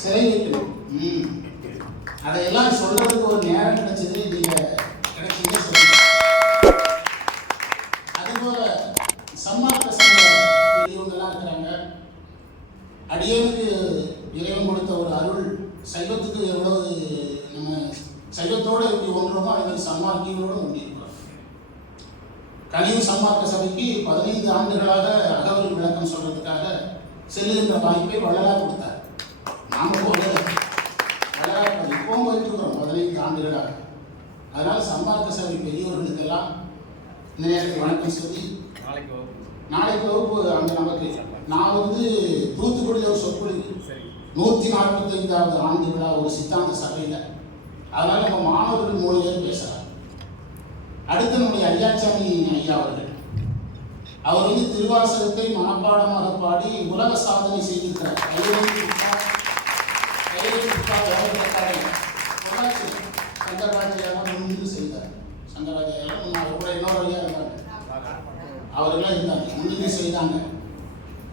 சிறை வைக்கணும். அதையெல்லாம் சொல்றதுக்கு ஒரு நேரம் கிடைச்சது, நீங்க கிடைச்சீங்க சொல்லுங்க. அதுபோல சன்மார்க்க சங்க பெரியவங்கெல்லாம் இருக்கிறாங்க. அடியனுக்கு இறைவன் கொடுத்த ஒரு அருள், சைவத்துக்கு எவ்வளவு நம்ம சைவத்தோடு எப்படி ஒன்றோமோ அதே சன்மார்க்கிகளோடு ஒன்றியிருக்கிறோம். கலியும் சன்மார்க்க சபைக்கு 15 ஆண்டுகளாக அகவல் விளக்கம் சொல்றதுக்காக செல்லுகின்ற வாய்ப்பை வள்ளலார் கொடுத்தார். நாம வள்ளலார் இப்பவும் போயிட்டு இருக்கிறோம் 15 ஆண்டுகளாக. அதனால சன்மார்க்க சபை பெரியவர்களுக்கெல்லாம் இந்த நேரத்தில் வணக்கம் சொல்லி, நாளைக்கு வகுப்பு அங்கே நமக்கு நான் தூத்துக்குடியில் ஒரு சொற்பொழிவு 145வது ஆண்டு விழா ஒரு சித்தாந்த சபையில். அதனால நம்ம மாணவர்கள் 3 பேர் பேசுகிறார். அடுத்து நம்முடைய ஐயாச்சாமி ஐயா அவர்கள், அவர் திருவாசகத்தை மனப்பாடமாக பாடி உலக சாதனை செய்திருக்கிறார். சங்கராச்சாரியாக முன்னின்று செய்தார். சங்கராச்சாரியாக கூட இன்னொரு வழியாக இருந்தாங்க, அவர்களாம் இருந்தாங்க, முன்னின்று செய்தாங்க.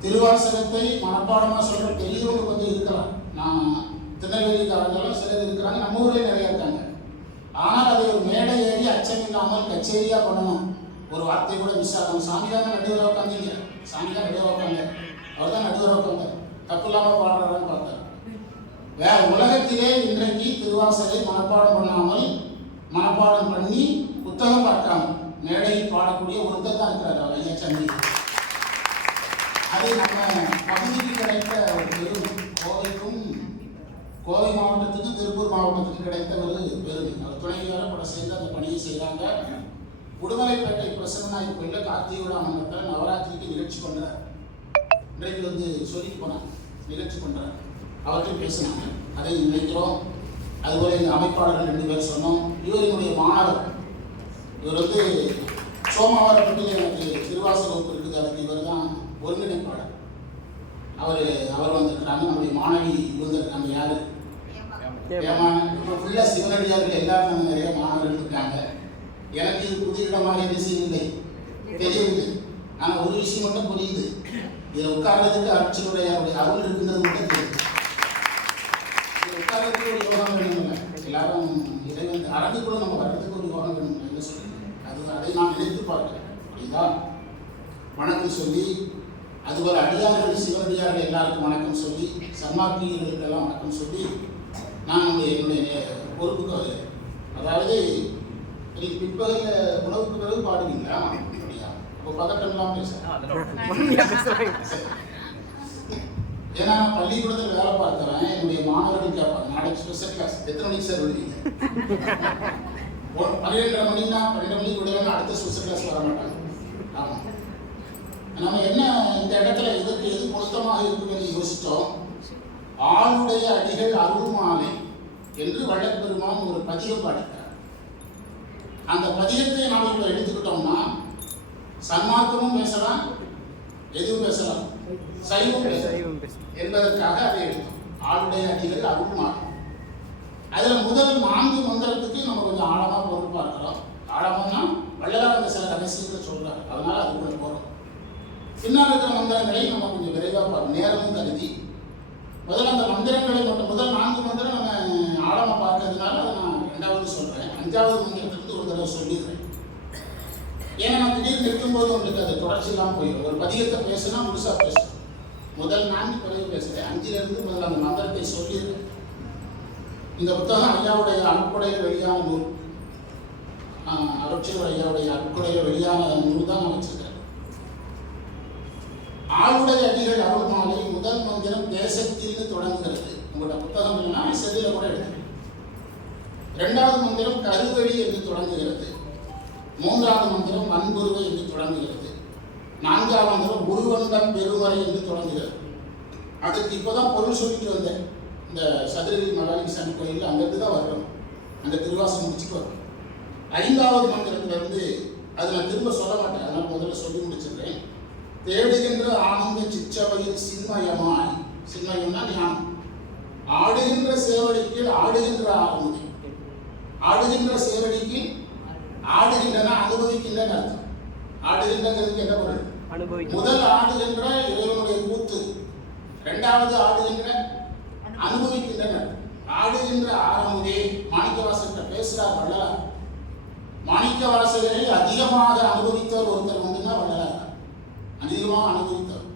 திருவாசகத்தை மனப்பாடமாக சொல்ற பெரியவங்க இருக்கலாம். நான் திருநெல்வேலிக்காரங்களும் சிலர் இருக்கிறாங்க, நம்ம ஊர்லேயே நிறைய இருக்காங்க. ஆனால் அதை ஒரு மேடை ஏறி அச்சம் இல்லாமல் கச்சேரியா பண்ணணும். ஒரு வார்த்தை கூட மிஸ் ஆகும். சாமி தானே நடுவராக உட்காந்தீங்க, சாமி தான் நடுவராக உட்காந்தார், அவர் தான் நடுவராக உட்காந்தார், தப்பு இல்லாமல் பாடுறான்னு பார்த்தார். வேற உலகத்திலே இன்றைக்கு திருவாசகை மனப்பாடம் பண்ணாமல், மனப்பாடம் பண்ணி புத்தகம் பார்க்காம மேடையில் பாடக்கூடிய ஒருத்தர் தான் இருக்கிறார், அவர் ஐயாச்சாமி. அது நம்ம பகுதிக்கு கிடைத்த ஒரு பெரும், கோவை மாவட்டத்துக்கும் திருப்பூர் மாவட்டத்துக்கு கிடைத்த ஒரு பெருமை. அவர் துணைவியார கூட சேர்ந்து அந்த பணியை செய்கிறாங்க. உடுமலைப்பேட்டை பிரசன்னாய் கோயிலில் கார்த்திகை மண்டலத்தில் நவராத்திரிக்கு நிகழ்ச்சி பண்ணுறார். இன்றைக்கு சொல்லிட்டு போனாங்க, நிகழ்ச்சி பண்ணுறார். அவர்கிட்ட பேசினாங்க, அதை நினைக்கிறோம். அதுபோல இந்த அமைப்பாளர்கள் 2 பேர் சொன்னோம். இவர் என்னுடைய மாணவர். இவர் சோமவாரப்பட்டியில் எனக்கு திருவாசக வகுப்பு இருக்குது, அதுக்கு இவர் தான் ஒருங்கிணைப்பாளர். அவர் வந்திருக்கிறாங்க. நம்முடைய மாணவி இருந்திருக்காங்க. யாரு? இப்போ ஃபுல்லாக சிவனடியார்கள் எல்லாரும் நம்ம நிறைய மாணவர்கள் இருக்காங்க. எனக்கு இது புதிய இடமாக விஷயம் இல்லை, தெரியவில்லை. ஆனால் ஒரு விஷயம் மட்டும் புரியுது, இதில் உட்கார்றதுக்கு அர்ச்சனுடைய அருள் இருக்குங்கிறது மட்டும் தெரியுது. இதில் உட்கார்றதுக்கு ஒரு யோகம் வேணும்ல, எல்லாரும் இறைவன் அரங்குக்குள்ள நம்ம வர்றதுக்கு ஒரு யோகம் வேணும். என்ன சொல்லுங்க, அதை நான் நினைத்து பார்க்கிறேன். அப்படிதான் வணக்கம் சொல்லி, அதுபோல் அடியார்கள் சிவனடியார்கள் எல்லாருக்கும் வணக்கம் சொல்லி, சன்மார்க்கிகளுக்கெல்லாம் வணக்கம் சொல்லி, நான் என்னுடைய பொறுப்புக்கு வருகிறேன். அதாவது இன்னைக்கு பிற்பகலில் உணவுக்கு பிறகு பாடுவீங்களா? அப்படியா? அப்போ பதட்டம்லாம் பேசுகிறேன். ஏன்னா பள்ளிக்கூடத்தில் வேலை பார்க்குறேன். என்னுடைய மாணவர்கள் கேட்பாங்க, நாளைக்கு ஸ்பெஷல் கிளாஸ் எத்தனை மணிக்கு சார் விடுவீங்க? 12:30 மணினா 12 மணிக்கு விடுவேன்னா அடுத்த ஸ்பெஷல் கிளாஸ் வர மாட்டாங்க. ஆமாம், நம்ம என்ன இந்த இடத்துல இதற்கு எது பொருத்தமாக இருக்குன்னு யோசித்தோம். ஆளுடைய அடிகள் அருள்மாலை என்று வள்ளற்பெருமான் ஒரு பதிகம் பாடிட்டார். அந்த பதிகத்தை நாம் இப்போ எடுத்துக்கிட்டோம்னா சன்மார்க்கமும் பேசலாம், எதுவும் பேசலாம், சைவம் பேசலாம் என்பதற்காக அதை எடுத்தோம். ஆளுடைய அடிகள் அருள்மாலை. அதில் முதல் 4 மந்திரத்துக்கு நம்ம கொஞ்சம் ஆழமாக பொருள் பார்க்கிறோம். ஆழமானா வள்ளலார் அந்த சில ரகசியங்களை சொல்றார், அதனால அது கூட போகிறோம். பின்னால் இருக்கிற மந்திரங்களை நம்ம கொஞ்சம் விரைவாக பார்க்கணும், நேரமும் கருதி. முதல்ல அந்த மந்திரங்களை மட்டும், முதல் 4 மந்திரம் நம்ம ஆழமாக பார்க்கறதுனால அதை நான் 2வது சொல்கிறேன். 5வது மந்திரத்திலிருந்து ஒரு தடவை சொல்லிடுறேன். ஏன்னா நான் திடீர்னு நிற்கும்போது உங்களுக்கு அது தொடர்ச்சி இல்லாமல் போயிடும். ஒரு பதிகத்தை பேசுனா முழுசாக பேசணும். முதல் 4 பிறகு பேசுகிறேன். 5லிருந்து முதல்ல அந்த மந்திரத்தை சொல்லிடுறேன். இந்த புத்தகம் ஐயாவுடைய அருட்கொடையில் வெளியான நூல், அருட்சிவர் ஐயாவுடைய அருட்கொடையில் வெளியான நூல் தான் நான் வச்சிருக்கேன். ஆளுடைய அடிகள் அருள்மாலை முதல் மந்திரம் தேசத்திலிருந்து தொடங்குகிறது. உங்களோட புத்தகம் இல்லைன்னா செல்லில் கூட எடுத்து. 2வது மந்திரம் கருவழி என்று தொடங்குகிறது. 3வது மந்திரம் வன்புருவை என்று தொடங்குகிறது. 4வது மந்திரம் உருவண்டம் பெருமறை என்று தொடங்குகிறது. அதுக்கு இப்போதான் பொருள் சொல்லிட்டு வந்தேன். இந்த சதுரகிரி மகாலிங்கசாமி கோயில் அங்கிருந்து தான் வர்றோம், அந்த திருவாசகம் முடிச்சுட்டு வரோம். 5வது மந்திரத்திலிருந்து அது நான் திரும்ப சொல்ல மாட்டேன், அதனால் முதல்ல சொல்லி முடிச்சிடுறேன். தேடுகின்ற ஆனந்த சிச்சவையில் சின்மயமாய், சின்மயம்னா ஞானம், ஆடுகின்ற சேவடிக்கு ஆடுகின்ற ஆரம்பி, ஆடுகின்ற சேவடிக்கு ஆடுகின்றன அனுபவிக்கின்றன அர்த்தம். ஆடுகின்றதுக்கு என்ன பொருள்? முதல் ஆடுகின்ற இறைவனுடைய கூத்து, இரண்டாவது ஆடுகின்ற அனுபவிக்கின்றனர். ஆடுகின்ற ஆரமுதே மாணிக்கவாசகர் பேசுகிறார் வள்ளலார். மாணிக்கவாசகரை அதிகமாக அனுபவித்தவர் ஒருத்தர் உண்டுன்னா வள்ளலார். அதிகமாக அனுபவித்தவர்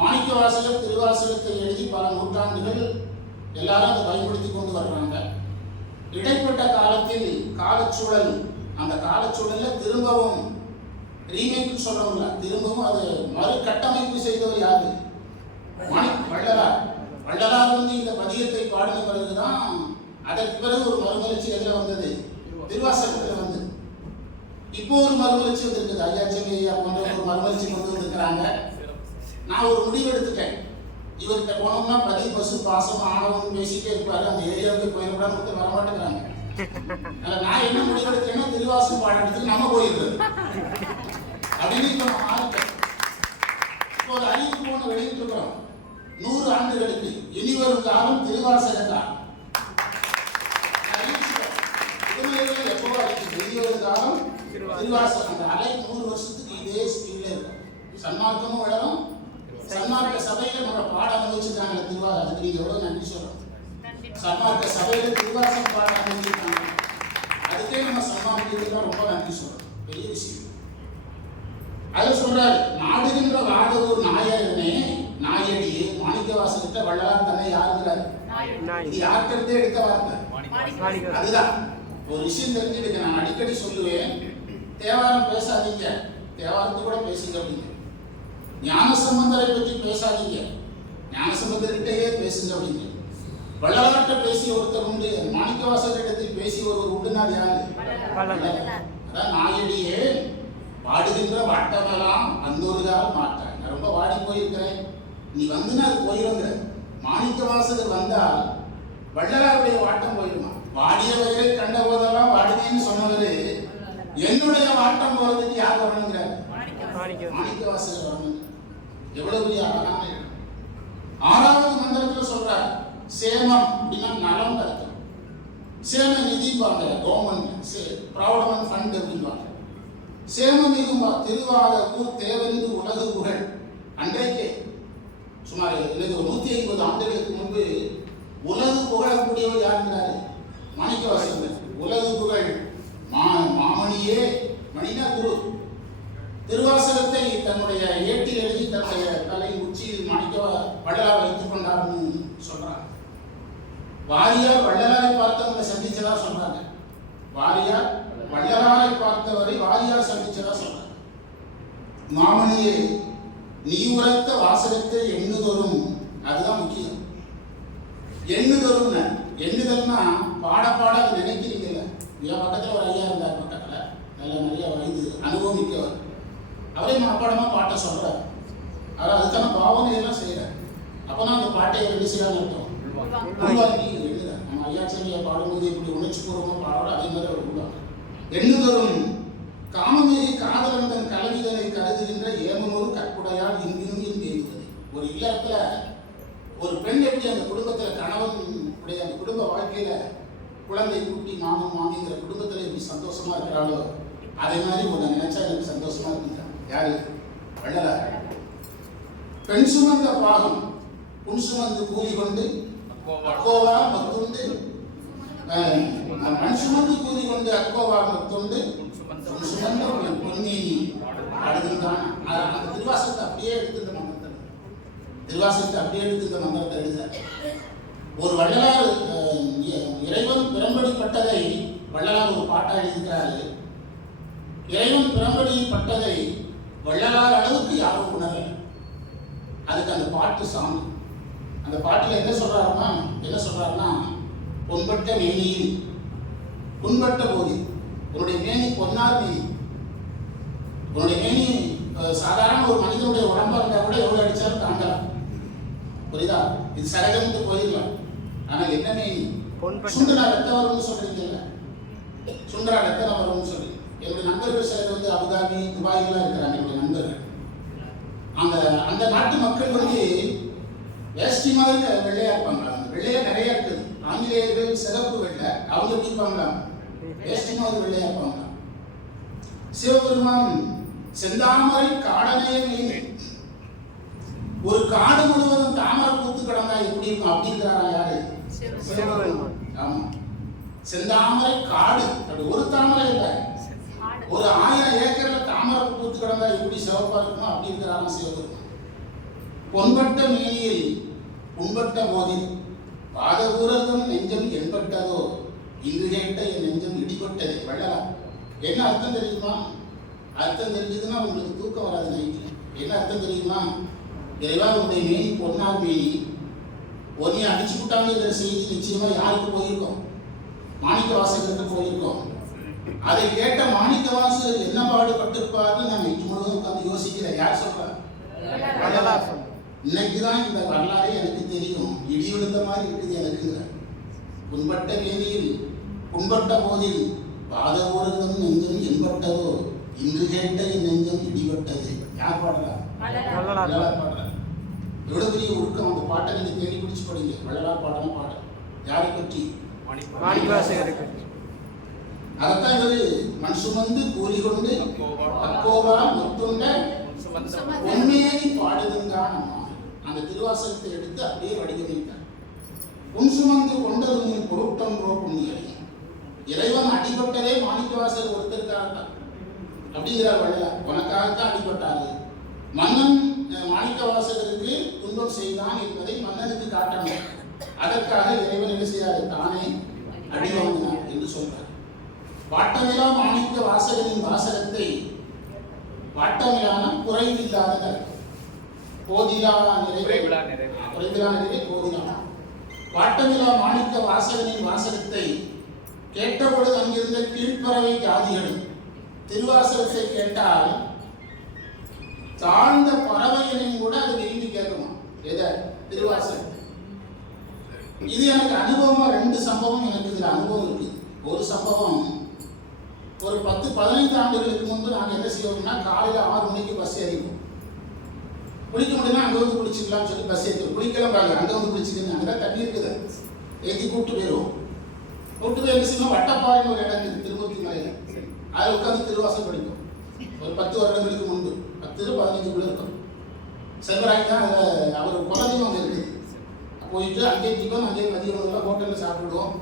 மாணிக்கவாசகர். திருவாசகத்தை எழுதி பல நூற்றாண்டுகள் எல்லாரும் அதை பயன்படுத்தி கொண்டு வர்றாங்க. இடைப்பட்ட காலத்தில் காலச்சூழல், அந்த காலச்சூழலில் திரும்பவும் ரீமேக் சொல்றோம்ல, திரும்பவும் அது மறுகட்டமைப்பு செய்தவர் யாரு? வள்ளலார். வள்ளலார் இந்த பதியத்தை பாடின பிறகுதான் அதற்கு பிறகு ஒரு மறுமலர்ச்சி எதில் வந்தது? திருவாசகத்தில் வந்து. இப்போ ஒரு மறுமலர்ச்சி வந்திருக்குது. ஐயாச்சமி ஐயா போன்ற ஒரு மறுமலர்ச்சி கொண்டு வந்திருக்கிறாங்க. நான் ஒரு முடிவு எடுத்துட்டேன். இவர்கிட்ட போனோம்னா பதி பசு பாசம் ஆணவம் பேசிட்டே இருப்பாரு, அந்த ஏரியாவுக்கு போயிடக்கூடாது வரமாட்டேங்கிறாங்க. நான் என்ன முடிவு எடுத்தேன்னா திருவாசகம் பாடுறதுக்கு நம்ம போயிடுறது அப்படின்னு இப்ப நான் மாறிட்டேன். இப்போ ஒரு அறிவிப்பு ஒன்று வெளியிட்டு இருக்கிறோம். 100 ஆண்டுகளுக்கு இனி வரும் காலம் திருவாசக காலம். எப்பவோ அறிவிச்சு இனி வரும் காலம் திருவாசகம். அந்த அலை 100 வருஷத்துக்கு இதே ஸ்பீட்ல இருக்கும். சன்மார்க்கமும் வளரும். சன்மார்க்க சபையில நம்ம பாட அனுபவிச்சிருக்காங்க திருவாசகம். அதுக்கு நீங்க எவ்வளவு நன்றி சொல்றோம். சன்மார்க்க சபையில திருவாசகம் பாட அனுபவிச்சிருக்காங்க. அதுக்கே நம்ம சன்மார்க்க ரொம்ப நன்றி சொல்றோம். பெரிய விஷயம். அது சொல்றாரு, நாடுகின்ற வாடூர் நாயகனே நாயடியே மாணிக்கவாசகர்கிட்ட வள்ளலார் தன்னை யாருங்கிறாரு? இது யார்கிட்ட எடுத்த வார்த்தை? அதுதான் ஒரு விஷயம் தெரிஞ்சுட்டு நான் அடிக்கடி சொல்லுவேன், தேவாரம் பேசாதீங்க, தேவாரத்தை கூட பேசுங்க அப்படிங்க. ஞானசம்பந்தரை பற்றி பேசாதீங்க, ஞானசம்பந்தர்கிட்டயே பேசுங்க அப்படிங்க. வள்ளலார்கிட்ட பேசிய ஒருத்தர் உண்டு, மாணிக்கவாசகரிடத்தில் பேசிய ஒருவர் உண்டுனால் யாரு? அதான் நாயடியே பாடுகின்ற வட்டமெல்லாம் அந்தொருகால் மாட்டான். நான் ரொம்ப வாடி போயிருக்கிறேன், நீ வந்துன்னா அது போயிருங்கிற. மாணிக்கவாசகர் வந்தால் வள்ளலாருடைய வாட்டம் போயிடுமா? வாடிய வயலை கண்ட போதெல்லாம் வாடினேன்னு சொன்னவரு என்னுடைய வாட்டம் போறதுக்கு யார் வரணுங்கிறார்? மாணிக்கவாசகர் வரணும். எவ்வளவு பெரிய அழகான இடம். 6வது மந்திரத்துல சொல்றார், சேமம் அப்படின்னா நலம் கருத்து. சேம நிதிப்பாங்க கவர்மெண்ட், ப்ராவிடன்ட் ஃபண்ட் அப்படின்பாங்க. சேமமிகும்பா திருவாரூர் தேவரிந்து உலகு புகழ். அன்றைக்கே சுமார் 150 ஆண்டுகளுக்கு முன்பு உலகு புகழக்கூடியவர் யாருங்கிறாரு? மாணிக்கவாசகர். உலகு புகழ் மாமணியே, மணினா குரு. திருவாசகத்தை தன்னுடைய ஏட்டில் எழுதி தன்னுடைய தலை உச்சியில் வள்ளலார் வைத்துக் கொண்டார்னு சொல்றாங்க. வாரியார் வள்ளலாரை பார்த்தவங்களை சந்திச்சதா சொல்றாங்க. வாரியார் வள்ளலாரை பார்த்தவரை வாரியார் சந்திச்சதா சொல்றாங்க. மாமணியே நீ உரைத்த வாசகத்தை எண்ணுதோறும், அதுதான் முக்கியம். எண்ணுதோறும் எண்ணுதல்னா பாட பாட அதை நினைக்கிறீங்கல்ல. என் பக்கத்தில் ஒரு ஐயா இருந்தார், பக்கத்தில் நல்ல நிறைய வயது அனுபவமிக்கவர். அவரே மனப்பாடமா பாட்டை சொல்றார். அவர் அதுக்கான பாவனையெல்லாம் செய்யறார். அப்போதான் அந்த பாட்டை என்ன செய்யறாங்க இருக்கும் உருவாக்கி எழுதுறார். நம்ம ஐயாச்சரியை பாடும்போது இப்படி உணர்ச்சிபூர்வமாக பாடுறோம், அதே மாதிரி அவர் உருவாங்க. எண்ணுதோறும் காமமேறி காதலன் தன் கலவிதனை கருதுகின்ற ஏமனொரு கற்புடையால் இங்கினும் எய்துவது. ஒரு இல்லத்துல ஒரு பெண் எப்படி அந்த குடும்பத்துல கணவன் உடைய அந்த குடும்ப வாழ்க்கையில குழந்தை குட்டி மாமன் மாமிங்கிற குடும்பத்துல எப்படி சந்தோஷமா இருக்கிறாளோ அதே மாதிரி உன்னை நினைச்சா எனக்கு சந்தோஷமா இருக்குங்க. யாரு? வள்ளலார். பெண் சுமந்த பாகம் புன் சுமந்து கூலி கொண்டு அக்கோவா மத்துண்டு, மண் சுமந்து கூலி கொண்டு அக்கோவா மத்துண்டு சுமந்த பொன்னி அழுதுதான். அந்த திருவாசகத்தை அப்படியே எடுத்து இந்த மந்திரத்தை, திருவாசகத்தை அப்படியே எடுத்து இந்த மந்திரத்தை எழுத ஒரு வள்ளலார் இறைவன் பிறம்படிப்பட்டதை வள்ளலார் ஒரு பாட்டா எழுதிக்கிறாரு. இறைவன் பிறம்படிப்பட்டதை வள்ளலார் அளவுக்கு யாரும் உணரல. அதுக்கு அந்த பாட்டு சாமி. அந்த பாட்டில் என்ன சொல்றாருன்னா பொன்பட்ட மேனியில் புண்பட்ட போதி, உன்னுடைய மேனி பொன்னார் மேனி. உன்னுடைய மேனி சாதாரண ஒரு மனிதனுடைய உடம்பா இருந்தா கூட எவ்வளவு அடிச்சாலும் தாங்கலாம், புரியுதா? இது சகஜம்னு போயிடலாம். ஆனா என்ன மேனி? சுண்டரா ரத்தம் வரும்னு சொல்றீங்கல்ல, சுண்டரா ரத்தம் வரும்னு சொல்லி என்னுடைய நண்பர்கள் சிலர் அபுதாபி துபாய்லாம் இருக்கிறாங்க. என்னுடைய நண்பர்கள் அந்த நாட்டு மக்கள் வேஷ்டி மாதிரி வெள்ளையா இருப்பாங்களா? வெள்ளையா நிறைய இருக்குது. ஆங்கிலேயர்கள் சிறப்பு வெள்ளை, அவங்க எப்படி இருப்பாங்களா? வேஷ்டி மாதிரி வெள்ளையா இருப்பாங்களா? சிவபெருமான் செந்தாமரை காடனே ஒரு காடு முழுவதும் தாமரை பூத்து கிடந்தா எப்படி இருக்கும் அப்படிங்கிறாரா யாரு? ஆமா, செந்தாமரை காடு. அப்படி ஒரு தாமரை இல்லை, ஒரு 1000 ஏக்கர்ல தாமரை பூத்து கிடந்தா எப்படி சிவப்பா இருக்குமோ அப்படி இருக்கிறாராம் சிவபெருமான். பொன்பட்ட மேனியில் புண்பட்ட மோதில் பாதபூரகம் நெஞ்சம் என்பட்டதோ இங்கு கேட்ட என் நெஞ்சம் இடிபட்டது. வள்ளலாம் என்ன அர்த்தம் தெரியுமா? அர்த்தம் தெரிஞ்சதுன்னா உங்களுக்கு தூக்கம் வராது நைட்டு. என்ன அர்த்தம் தெரியுமா? இறைவா உன்னுடைய மேனி பொன்னால் மேனி, ஒன்னி அடிச்சு விட்டாங்கிற செய்தி நிச்சயமா யாருக்கு போயிருக்கோம்? மாணிக்க வாசகருக்கு போயிருக்கோம். அதை கேட்ட மாணிக்க வாசகர் என்ன பாடுபட்டிருப்பாருன்னு நான் நைட்டு முழுவதும் உட்காந்து யோசிக்கிறேன். யார் சொல்றா? இன்னைக்குதான் இந்த வரலாறே எனக்கு தெரியும். இடி விழுந்த மாதிரி இருக்குது எனக்குங்கிற. புண்பட்ட வேதியில் புண்பட்ட போதில் பாதவோரகம் நெஞ்சம் என்பட்டதோ இன்று கேட்ட என் நெஞ்சம் இடிபட்டது. யார் பாடுறா? வள்ளலார் பாடுறார். எவ்வளவு பெரிய ஒழுக்கம் அந்த பாட்டை நீங்க தேடி பிடிச்சு படிங்க. வள்ளலார் பாடின பாடல் யாரை பற்றி? அதைத்தான் இவரு மண் சுமந்து கூலி கொண்டு அக்கோவா முத்துண்ட உண்மையை பாடுதுங்கான அந்த திருவாசகத்தை எடுத்து அப்படியே வடிவமைத்தார். உன் சுமந்து கொண்டது நீ பொருட்டன்றோ புண்ணியம். இறைவன் அடிபட்டதே மாணிக்கவாசகர் ஒருத்தருக்காகத்தான் அப்படிங்கிறார் வள்ளலார். உனக்காகத்தான் அடிபட்டாரு. மன்னன் மாணிக்கவாசகருக்கு துன்பம் செய்தான் என்பதை மன்னனுக்கு காட்டணும். அதற்காக இறைவன் என்ன செய்யாது? தானே அடிவாங்கினார் என்று சொல்றார். வாட்டமிலா மாணிக்க வாசகரின் வாசகத்தை வாட்டமிலான குறைவில்லாத கோதிலா நிறைவே கோதிலா. வாட்டமிலா மாணிக்க வாசகனின் வாசகத்தை கேட்டபொழுது அங்கிருந்த கீழ்ப்பறவை ஜாதிகளும் திருவாசகத்தை கேட்டால் தாழ்ந்த பறவைகளையும் கூட அது விரும்பி கேட்குமா? எதை? திருவாசகம். இது எனக்கு அனுபவமா 2 சம்பவம் எனக்கு இதுல அனுபவம் இருக்கு. ஒரு சம்பவம், ஒரு 10-15 ஆண்டுகளுக்கு முன்பு நாங்கள் என்ன செய்வோம்னா காலையில் 6 மணிக்கு பஸ் ஏறிப்போம். குளிக்க முடியும்னா அங்கே வந்து குளிச்சுக்கலாம்னு சொல்லி பஸ் ஏற்றி குளிக்கலாம் பாருங்க, அங்கே வந்து குளிச்சுக்கணும். அங்கே தான் தண்ணி இருக்குது, ஏற்றி கூப்பிட்டு போயிடுவோம். கூப்பிட்டு போய் என்ன செய்வோம், வட்டப்பாறைன்னு ஒரு இடம் இருக்குது திருமூர்த்தி மலையில், அதில் உட்காந்து திருவாசகம் படிப்போம். ஒரு 10 வருடங்களுக்கு முன்பு 10-15 இருக்கும். செல்வராய் தான் அதில் அவர் குலதெய்வம் அங்கே இருக்குது. போயிட்டு அங்கே டிஃபன் அங்கே மதிய உணவுலாம் ஹோட்டலில் சாப்பிடுவோம்.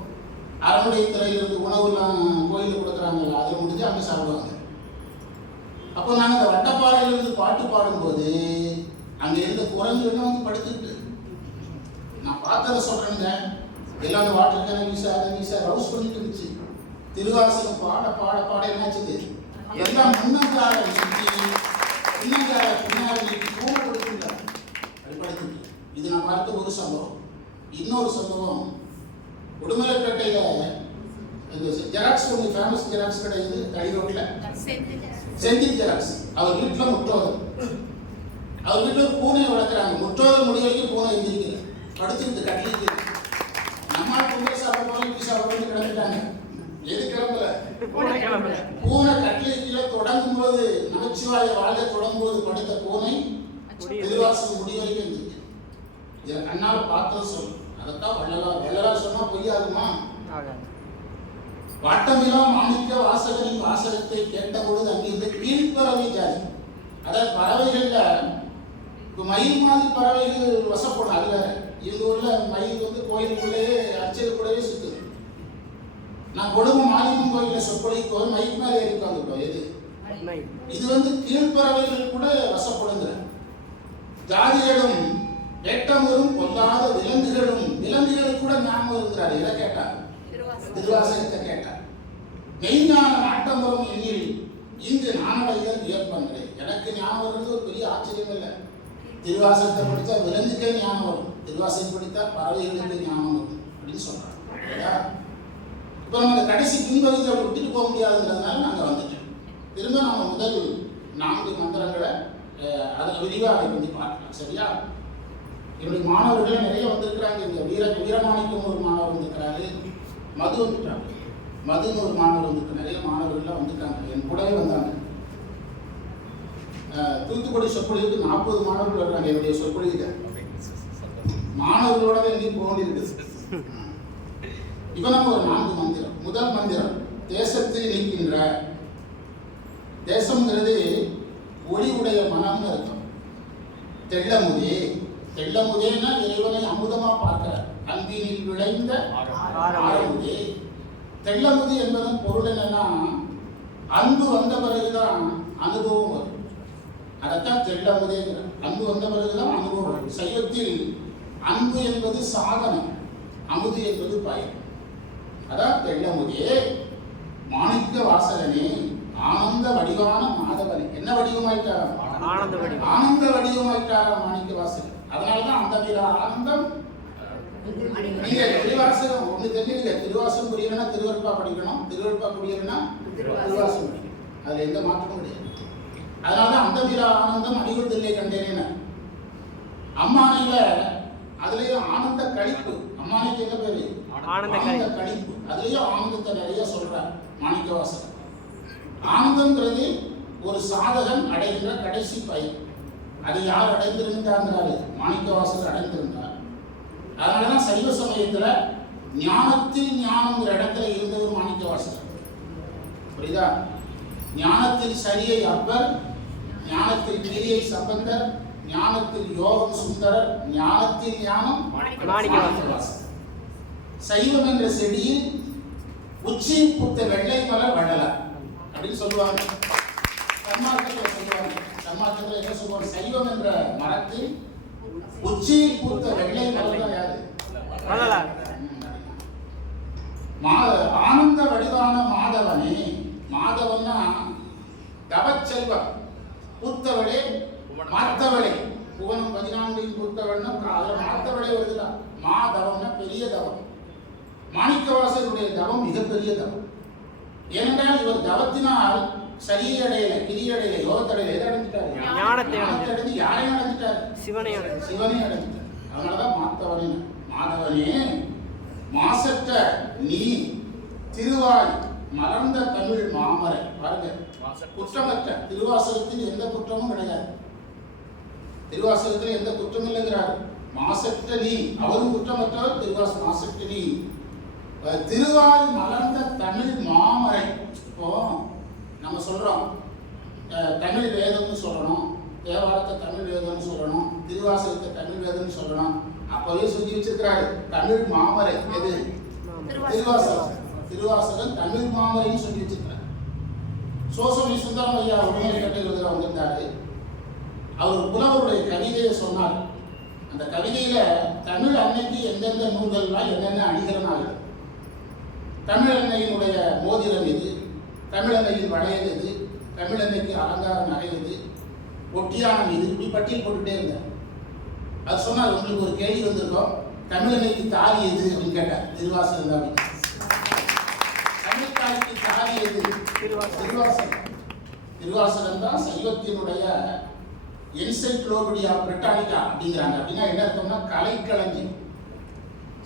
அரணுடைய துறையிலிருந்து உணவுலாம் கோயிலில் கொடுக்குறாங்கல்ல, அதை முடிஞ்சு அங்கே சாப்பிடுவாங்க. அப்போ நாங்கள் இந்த வட்டப்பாறையிலிருந்து பாட்டு பாடும்போது அங்கே இருந்த குரங்குலாம் வந்து படுத்துக்கிட்டு, நான் பார்த்ததை சொல்கிறேங்க, எல்லாம் அந்த வாட்டர் கேன வீசா ரவுஸ் பண்ணிட்டு இருந்துச்சு. திருவாசகம் பாட பாட பாட என்னாச்சுது, எல்லாம் முன்னங்கால நீக்கி பின்னங்கால பின்னால நீக்கி கூட கொடுத்துங்க அப்படி படுத்துட்டு. இது நான் பார்த்த ஒரு சம்பவம். இன்னொரு சம்பவம், உடுமலைப்பேட்டையில் இந்த ஜெராக்ஸ் கொஞ்சம் ஃபேமஸ் ஜெராக்ஸ் கடை இது கடி ரோட்டில் செந்தில் ஜெராக்ஸ். அவர் வீட்டில் முற்றோதல், அவர் வீட்டில் ஒரு பூனையை வளர்க்குறாங்க. முற்றோதல் முடிய வரைக்கும் பூனை எந்திரிக்கல, படுத்துக்கிட்டு கட்டிலிருக்கு. நம்ம பொங்கல் சாப்பிட இப்படி சாப்பிட்டு கிளம்பிட்டாங்க. எது கிளம்பல? பூனை கட்டிலுக்கு கீழே தொடங்கும் போது, நமச்சிவாய வாழ தொடங்கும் போது படுத்த பூனை திருவாசகம் முடிய வரைக்கும் எந்திரிக்கு. இதை கண்ணால பார்த்தது சொல்லு. அதைத்தான் வள்ளலார் சொன்னா பொய்யாகுமா? வாட்டமிலா மாணிக்க வாசகரின் வாசகத்தை கேட்ட பொழுது அங்கிருந்து கீழ்ப்பறவை ஜாதி, அதாவது பறவைகள்ல இப்போ மயில் மாதிரி பறவைகள் வசப்படும். அது வேற. இந்த ஊர்ல மயில் வந்து கோயிலுக்குள்ளேயே அர்ச்சலுக்குள்ளேயே சுத்துது. நான் கொடுமை மாரியம்மன் கோயில சொற்பொழிக்கு மயில் மேலே இருக்காங்க. எது இது வந்து கீழ்ப்பறவைகள் கூட வசப்படுங்கிற ஜாதிகளும் வேட்டமரும் பொல்லாத விலங்குகளுக்கு கூட ஞாபகம் இருக்கிறார். எதை கேட்டார்? திருவாசகத்தை கேட்டார். மெய்ஞான நாட்டமரும் எண்ணில் இங்கு நானடைதல் வியப்பன்றேன். எனக்கு ஞாபகம் வருது ஒரு பெரிய ஆச்சரியம் இல்லை. திருவாசகத்தை படித்தா விலங்குக்கே ஞாபகம் வரும், திருவாசகம் படித்தா பறவைகளுக்கு ஞாபகம் வரும் அப்படின்னு சொல்றாங்க. இப்போ நம்ம அந்த கடைசி பின்பகுதியை விட்டுட்டு போக முடியாதுங்கிறதுனால நாங்கள் வந்துட்டோம். திரும்ப நம்ம முதல் 4 மந்திரங்களை அதில் விரிவாக அதை பண்ணி பார்க்கலாம். சரியா? என்னுடைய மாணவர்கள் நிறைய வந்திருக்கிறாங்க. இங்கே வீரமாணிக்கம் ஒரு மாணவர் வந்திருக்கிறாரு, மது வந்துட்டாங்க, மதுன்னு ஒரு மாணவர் வந்துருக்கு. நிறைய மாணவர்கள்லாம் வந்துருக்காங்க, என் கூடவே வந்தாங்க. தூத்துக்குடி சொற்பொழிவுக்கு 40 மாணவர்கள் வர்றாங்க. என்னுடைய சொற்பொழிவுக்கு மாணவர்களோட எங்கேயும் போக வேண்டியிருக்குது. இப்போ நம்ம ஒரு 4 மந்திரம். முதல் மந்திரம், தேசத்தை நீக்கின்ற. தேசம்ங்கிறது ஒளி உடைய மனம்னு இருக்கும். தெள்ளமுதே. தெள்ளமுதேன்னா இறைவனை அமுதமா பார்க்கிறார். அன்பினில் விளைந்த ஆரமுதே. தெள்ளமுது என்பதன் பொருள் என்னன்னா, அன்பு வந்த பிறகுதான் அனுபவம் வரும். அதைத்தான் தெள்ளமுதேங்கிறார். அன்பு வந்த பிறகுதான் அனுபவம் வரும். சைவத்தில் அன்பு என்பது சாதனம், அமுது என்பது பயன். அதான் தெள்ளமுதே மாணிக்க வாசகனே ஆனந்த வடிவான மாதவனே. என்ன வடிவமாயிட்டாராம்? ஆனந்த வடிவமாயிட்டாராம் மாணிக்க வாசகன். அதனாலதான் அந்த ஆனந்தம். நீங்க திருவாசகம் ஒண்ணு தெரிஞ்சுங்க. திருவாசகம் புரியணும்னா திருவருட்பா படிக்கணும், திருவருட்பா புரியணும்னா திருவாசகம் படிக்கணும். அதுல எந்த மாற்றமும் கிடையாது. அதனாலதான் அந்த ஆனந்தம் அடிவதில்லை கண்டேனேன்னு அம்மானையில அதுலயும் ஆனந்த கழிப்பு. அம்மானைக்கு என்ன பேரு? ஆனந்த கழிப்பு. அதுலயும் ஆனந்தத்தை நிறைய சொல்றார் மாணிக்கவாசகர். ஆனந்தம்ங்கிறது ஒரு சாதகன் அடைகின்ற கடைசி பயன். அதை யார் அடைந்திருந்தாங்கிறாரு? மாணிக்கவாசகர் அடைந்திருந்தார். அதனாலதான் சைவ சமயத்துல ஞானத்தில் ஞானம்ங்கிற இடத்துல இருந்தவர் மாணிக்கவாசகர். புரியுதா? ஞானத்தில் சரியை அப்பர், ஞானத்தில் கிரியை சம்பந்தர், ஞானத்தில் யோகம் சுந்தரர், ஞானத்தில் ஞானம் மாணிக்கவாசகர். சைவம் என்ற செடியில் உச்சி புத்த வெள்ளை மலர் வள்ளலார் அப்படின்னு சொல்லுவாங்க. சன்மார்க்கத்தில் சொல்லுவாங்க. சன்மார்க்கத்தில் என்ன சொல்லுவாங்க? சைவம் என்ற மரத்தில் உச்சியில் பூத்த வெள்ளை மலர் தான் யாரு? வள்ளலார். ஆனந்த வடிவான மாதவனே. மாதவன்னா தவச்செல்வம். பூத்தவளே மாத்தவளே. புவனம் 14 பூத்தவள்னா அதுல மாத்தவளே வருதுல. மாதவம்னா பெரிய தவம். மாணிக்கவாசகருடைய தவம் மிகப்பெரிய தவம். ஏனென்றால் இவர் தவத்தினால் சரியை அடையல, கிரியை அடையல, யோகத்தை அடையல. எதை அடைஞ்சிட்டாரு? ஞானத்தை அடைஞ்சு யாரையும் அடைஞ்சிட்டாரு? சிவனை அடைஞ்சிட்டாரு. அதனாலதான் மாத்தவனே. மாதவனே மாசற்ற நீ திருவாய் மலர்ந்த தமிழ் மாமரை. பாருங்க, குற்றமற்ற. திருவாசகத்தில் எந்த குற்றமும் கிடையாது. திருவாசகத்தில் எந்த குற்றமும் இல்லைங்கிறார். மாசற்ற நீ, அவரும் குற்றமற்றவர். திருவாசகம் மாசற்ற நீ திருவாய் மலர்ந்த தமிழ் மாமரை. இப்போ நம்ம சொல்றோம் தமிழ் வேதம்னு சொல்லணும், தேவாரத்தை தமிழ் வேதம்னு சொல்லணும், திருவாசகத்தை தமிழ் வேதம்னு சொல்லணும். அப்பவே சொல்லி வச்சிருக்கிறாரு தமிழ் மாமரை. எது? திருவாசகம். திருவாசகம் தமிழ் மாமரைன்னு சொல்லி வச்சிருக்கிறார். சோசமி சுந்தரம் ஐயா உண்மையை கட்டுகிறதுல வந்திருந்தாரு. அவர் புலவருடைய கவிதையை சொன்னார். அந்த கவிதையில தமிழ் அன்னைக்கு எந்தெந்த நூல்கள்லாம் என்னென்ன அணிகலனாகுது, தமிழ் அன்னையினுடைய மோதிரம் எது, தமிழ் அன்னையின் வளையல் எது, தமிழ் அன்னைக்கு அலங்கார நகை எது, ஒட்டியானம் இது, இப்படி பட்டியல் போட்டுட்டே இருந்தார். அது சொன்னார். உங்களுக்கு ஒரு கேள்வி வந்திருக்கோம், தமிழ் அன்னைக்கு தாலி எது அப்படின்னு கேட்டார். திருவாசகம் தான். தமிழ் தாலிக்கு தாலி எது? திருவாசகம். திருவாசகம் தான் சைவத்தினுடைய என்சைக்ளோபீடியா பிரிட்டானிக்கா அப்படிங்கிறாங்க. அப்படின்னா என்ன அர்த்தம்னா கலைக்களஞ்சி.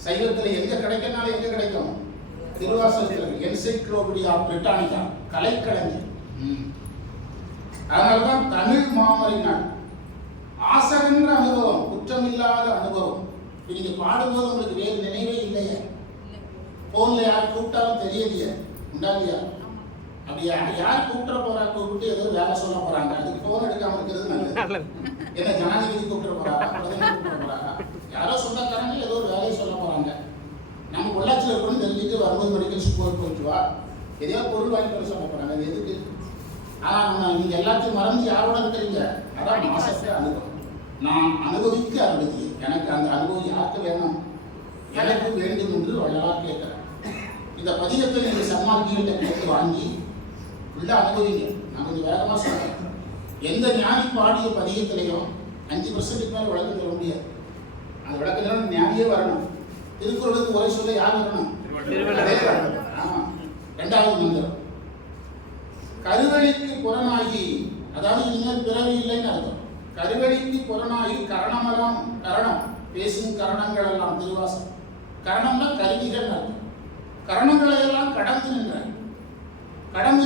சைவத்தில் எங்க கிடைக்கனாலும் எங்க கிடைக்கும்? திருவாசகத்தில். என்சைக்ளோபீடியா பிரிட்டானிக்கா, கலைக்களஞ்சி. அதனால்தான் தமிழ் மாமரினார். ஆசகன்ற அனுபவம், குற்றமில்லாத அனுபவம். நீங்க பாடும்போது உங்களுக்கு வேறு நினைவே இல்லையா? போன்ல யார் கூப்பிட்டாலும் தெரியலையா? உண்டாலியா? அப்படியா? யார் கூப்பிட போறா? கூப்பிட்டு ஏதோ வேலை சொல்ல போறாங்க, அதுக்கு போன் எடுக்காம இருக்கிறது நல்லது. என்ன ஜனாதிபதி கூப்பிட போறாரா, பிரதமர் கூப்பிட போறாரா, யாரோ சொந்தக்காரங்க ஏதோ ஒரு வேலையை சொல்ல போறாங்க. நம்ம பொள்ளாச்சியில் இருக்கணும்னு தெரிஞ்சுட்டு வரும்போது மெடிக்கல் ஸ்டோர் போயிட்டு வா, எதையோ பொருள் வாங்கி வர சொல்ல போறாங்க. அது எதுக்கு? ஆனா நீங்க எல்லாத்தையும் மறந்து யாரோட இருக்கிறீங்க? அதான் மாசத்தை அனுபவம். நான் அனுபவிக்க அனுமதி. எனக்கு அந்த அனுபவம் யாருக்கு வேணும்? எனக்கு வேண்டும் என்று வள்ளலார் கேட்கிறேன். இந்த பதிகத்தை நீங்க சன்மார்க்கிகிட்ட கேட்டு வாங்கி உள்ள அனுபவிங்க. நான் கொஞ்சம் வேகமா சொல்றேன். எந்த ஞானி பாடிய பதிகத்திலையும் 5% மேல விளக்கம் சொல்ல முடியாது. அந்த விளக்கம் ஞானியே வரணும். திருக்குறளுக்கு உரை சொல்ல யார் வரணும்? இரண்டாவது மந்திரம். கருவழிக்கு புறனாகி, அதாவது இனிமேல் பிறவி இல்லைன்னு அர்த்தம். கருவழிக்கு புறனாகி கரணமெல்லாம், கரணம் பேசும் கரணங்கள் எல்லாம் திருவாசகம். கரணம்னா கருவிகள் அர்த்தம். கரணங்களை எல்லாம் கடந்து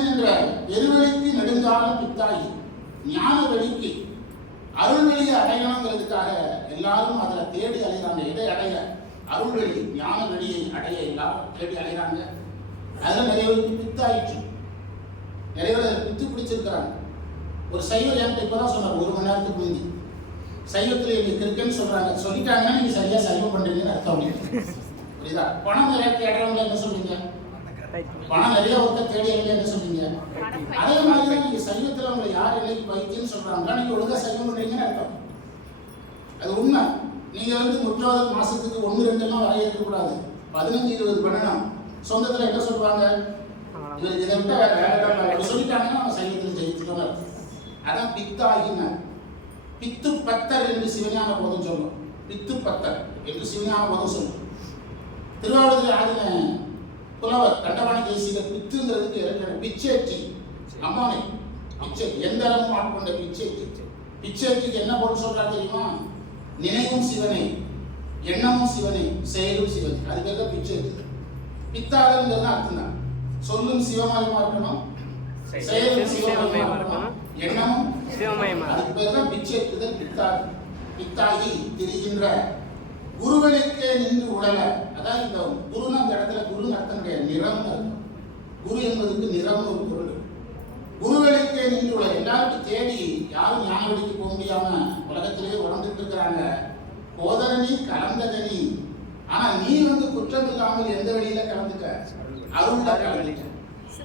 நின்ற எருவெளிக்கு நெடுங்காலம் பித்தாகி ஞான வெளிக்கு அருள்வெளியை அடையணுங்கிறதுக்காக எல்லாரும் அதில் தேடி அலைகிறாங்க. எதை அடைய? அருள்வெளி, ஞான வெளியை அடைய எல்லாரும் தேடி அலைகிறாங்க. அதில் நிறைய பேருக்கு பித்தாயிற்று, நிறைய பேர் பித்து பிடிச்சிருக்கிறாங்க. ஒரு சைவர் என்கிட்ட இப்பதான் சொன்னார், 1 மணி நேரத்துக்கு முந்தி சைவத்தில் இன்னைக்கு இருக்குன்னு சொல்றாங்க, சொல்லிட்டாங்கன்னா நீங்க சரியா சைவம் பண்றீங்கன்னு அர்த்தம். புரியுதா? பணம் நிறைய தேடுறவங்க என்ன சொல்றீங்க? பணம் நிறைய ஒருத்தர் தேடியவங்க என்ன சொல்றீங்க? அதே மாதிரி நீங்க சைவத்துல உங்களை யார் என்னைக்கு பைத்தியம்னு சொல்றாங்களோ நீங்க ஒழுங்கா சைவம் பண்றீங்கன்னு அர்த்தம். அது உண்மை. நீங்க முற்றாவது மாசத்துக்கு 1-2 எல்லாம் வரையறுக்க கூடாது, 15-20 பண்ணணும். சொந்தத்துல என்ன சொல்லுவாங்க, இவர் இதை விட்டா வேற வேலை சொல்லிட்டாங்கன்னா அவங்க சைவத்தில் ஜெயிச்சுட்டோம். அதான் பித்தாகின. பித்து பத்தர் என்று சிவஞான போதும் சொல்லும். பித்து பத்தர் என்று சிவஞான போதும் சொல்லும். திருவாவூரில் ஆதின புலவர் கண்டபாணி தேசிகர் பித்துங்கிறதுக்கு இறக்கிற பிச்சேற்றி அம்மானை பிச்சை எந்தரமும் ஆட்கொண்ட பிச்சேற்றி. பிச்சேற்றிக்கு என்ன பொருள் சொல்றா தெரியுமா? நினைவும் சிவனை, எண்ணமும் சிவனை, செயலும் சிவனை. அது பேர் தான் பிச்சேற்றி. பித்தாதல்ங்கிறது அர்த்தம் தான். சொல்லும் சிவமயமா இருக்கணும், செயலும் சிவமயமா இருக்கணும், எண்ணமும் சிவமயமா. அதுக்கு பேர் தான் பிச்சேற்றுதல். பித்தாகி பித்தாகி திரிகின்ற குருவனுக்கே நின்று உடல. அதாவது இந்த குருன்னு அந்த இடத்துல குரு அர்த்தம் கிடையாது, நிறம் அர்த்தம். குரு என்பதுக்கு நிறம்னு ஒரு பொருள். குருவனுக்கே நின்று உடல. எல்லாருக்கும் தேடி யாரும் ஞான வழிக்கு போக முடியாம உலகத்திலேயே உணர்ந்துட்டு இருக்கிறாங்க. போதரணி கலந்ததனி. ஆனா நீ குற்றம் இல்லாமல் எந்த வழியில கலந்துக்க? அருள்ல கலந்துக்க.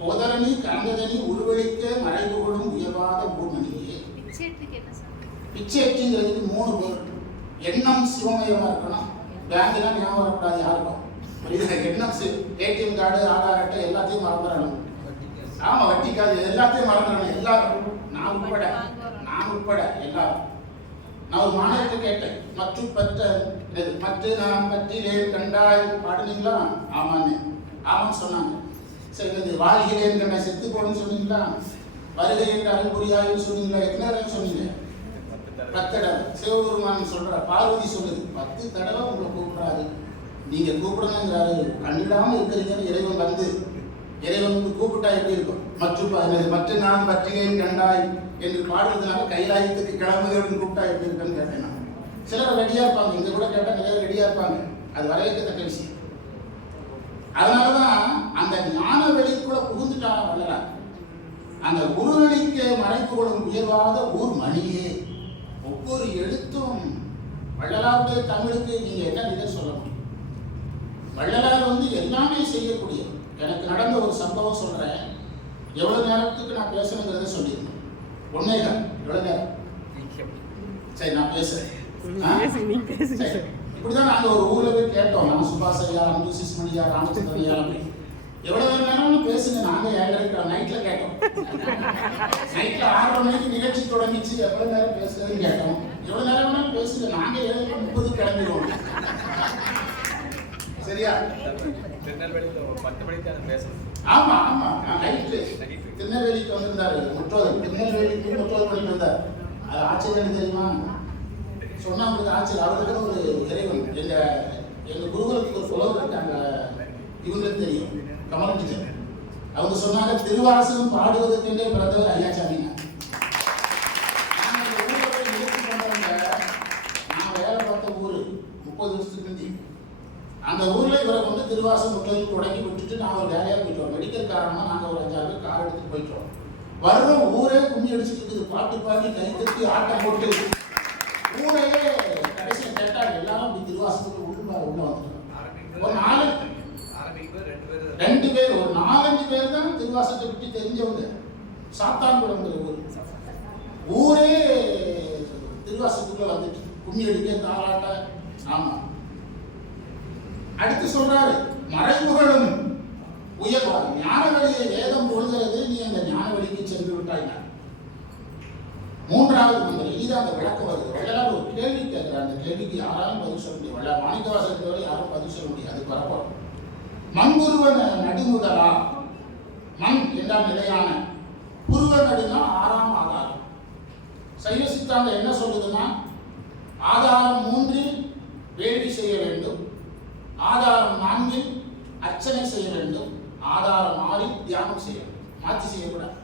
போதரணி கலந்ததனி உருவழிக்க மறைபுகழும் உயர்வாத பூமணியே. பிச்சேற்றிங்கிறதுக்கு 3 பொருள். எண்ணம் சிவமயமா இருக்கணும். பேங்க்லாம் ஞாபகம் வரக்கூடாது யாருக்கும். எண்ணம் ஏடிஎம் கார்டு, ஆதார் அட்டை எல்லாத்தையும் மறந்துடணும். ஆமா, வட்டிக்காது எல்லாத்தையும் மறந்துடணும். எல்லாரும், நான் உட்பட எல்லாரும். நான் ஒரு மாணவர்கிட்ட கேட்டேன், மற்ற நான் பற்றிலே கண்டாய் பாடுனீங்களா? ஆமான்னு. ஆமான்னு சொன்னாங்க. சரி, இது வாழ்கிறேன் கண்ட செத்து போடுன்னு சொன்னீங்களா? வருகை என்று அருள் புரியாதுன்னு சொன்னீங்களா? எத்தனை தடவை சொன்னீங்க? 10 தடவை. சிவபெருமான் சொல்ற, பார்வதி சொல்லுது 10 தடவை உங்களை கூப்பிடுறாரு. நீங்க கூப்பிடணுங்கிறாரு. கண்டிடாம இருக்கிறீங்கன்னு இறைவன் கூப்பிட்டா எப்படி இருக்கும்? மற்ற நான் பற்றினேன் கண்டாய் என்று பாடுறதுனால கைலாயத்துக்கு கிளம்புகிறன்னு கூப்பிட்டா எப்படி இருக்குன்னு கேட்டேன். சிலர் ரெடியா இருப்பாங்க, இங்க கூட கேட்டா நிறைய ரெடியா இருப்பாங்க. அது வரவேற்கத்தக்க விஷயம். அதனாலதான் அந்த ஞான வெளிக்குள்ள புகுந்துட்டான வள்ளலார். அந்த குருவெளிக்கு மறைப்புகளும் உயர்வாத ஊர் மணியே. ஒவ்வொரு எழுத்தும் வள்ளலாருடைய தமிழுக்கு நீங்க என்ன நிலை சொல்ல முடியும்? வள்ளலார் எல்லாமே செய்யக்கூடிய. எனக்கு நடந்த ஒரு சம்பவம் சொல்றேன். எவ்வளவு நேரத்துக்கு நான் பேசணுங்கிறத சொல்லியிருந்தேன். 1.5 எவ்வளவு நேரம்? சரி, நான் பேசுறேன். இப்படிதான் நாங்க ஒரு ஊர்ல போய் கேட்டோம். நான் சுபாஷ் ஐயா, அன்பு சிஸ்மணியா, ராமச்சந்திரன் ஐயா, எவ்வளவு நேரம் பேசுங்க. நாங்க 7:30 நைட்ல கேட்டோம். நைட்ல 6:30 மணிக்கு நிகழ்ச்சி தொடங்கிச்சு. எவ்வளவு நேரம் பேசுறதுன்னு கேட்டோம். எவ்வளவு நேரம் வேணாலும் பேசுங்க, நாங்க 7:30 கிளம்பிடுவோம். சரியா? திருநெல்வேலியில 10 மணிக்கு பேசணும். ஆமா ஆமா, நைட்டு திருநெல்வேலிக்கு வந்திருந்தாரு. திருநெல்வேலிக்கு 30 மணிக்கு வந்தார். அது ஆச்சரியம் தெரியுமா? சொன்னா உங்களுக்கு ஆச்சரியம். அவருக்கு ஒரு இறைவன். எங்க குருகுலத்துக்கு ஒரு புலவர் இருக்காங்க, இவங்களுக்கு தெரியும், கமலம் டீச்சர். அவங்க சொன்னாங்க, திருவாசகம் பாடுவதற்கென்றே பிறந்தவர் ஐயாச்சாமிங்க. நான் வேலை பார்த்த ஊரு 30 வருஷத்துக்கு முந்தி. அந்த ஊர்ல இவரை திருவாசகம் முற்றத்தில் தொடங்கி விட்டுட்டு நான் ஒரு வேலையா போயிட்டோம். மெடிக்கல் காரணமா நாங்க ஒரு 5-6 பேர் கார் எடுத்துட்டு போயிட்டோம். வர்ற ஊரே கும்மி அடிச்சுட்டு இருக்குது. பாட்டு பாடி கை தட்டி ஆட்டம் போட்டு ஊரையே கடைசியில் கேட்டாங்க. எல்லாரும் அப்படி திருவாசகத்துக்கு உள்ள வந்துட்டாங்க. ஒரு 2 பேர், ஒரு 4-5 பேர் தான் திருவாசகத்தை விட்டு தெரிஞ்சவங்க. சாத்தான்குளம் ஊரே திருவாசகத்துக்குள்ள வந்துட்டு கும்மி அடிக்க தாராட்ட. ஆமா. அடுத்து சொல்றாரு, மறைமுகழும் உயர்வார். ஞான வழியை வேதம் பொழுகிறது, நீ அந்த ஞான வழிக்கு சென்று விட்டாய். 3வது மந்திரம். இதுதான் அந்த விளக்கம் வருது. வள்ளலார் ஒரு கேள்வி கேட்கிறார். அந்த கேள்விக்கு யாராலும் பதில் சொல்ல முடியும். வள்ளலார் மாணிக்கவாசகத்தை வரை யாரும் பதில் சொல்ல முடியாது. அது பரப்போம். மண்புருவன் நடுமுதலா. மண் என்றால் நிலையான, புருவ நடுனா 6ஆம் ஆதாரம். சைவ சித்தாந்தம் என்ன சொல்லுதுன்னா, ஆதாரம் 3 வேள்வி செய்ய வேண்டும், ஆதாரம் 4 அர்ச்சனை செய்ய வேண்டும், ஆதாரம் 6 தியானம் செய்ய வேண்டும். மாற்றி செய்யக்கூடாது.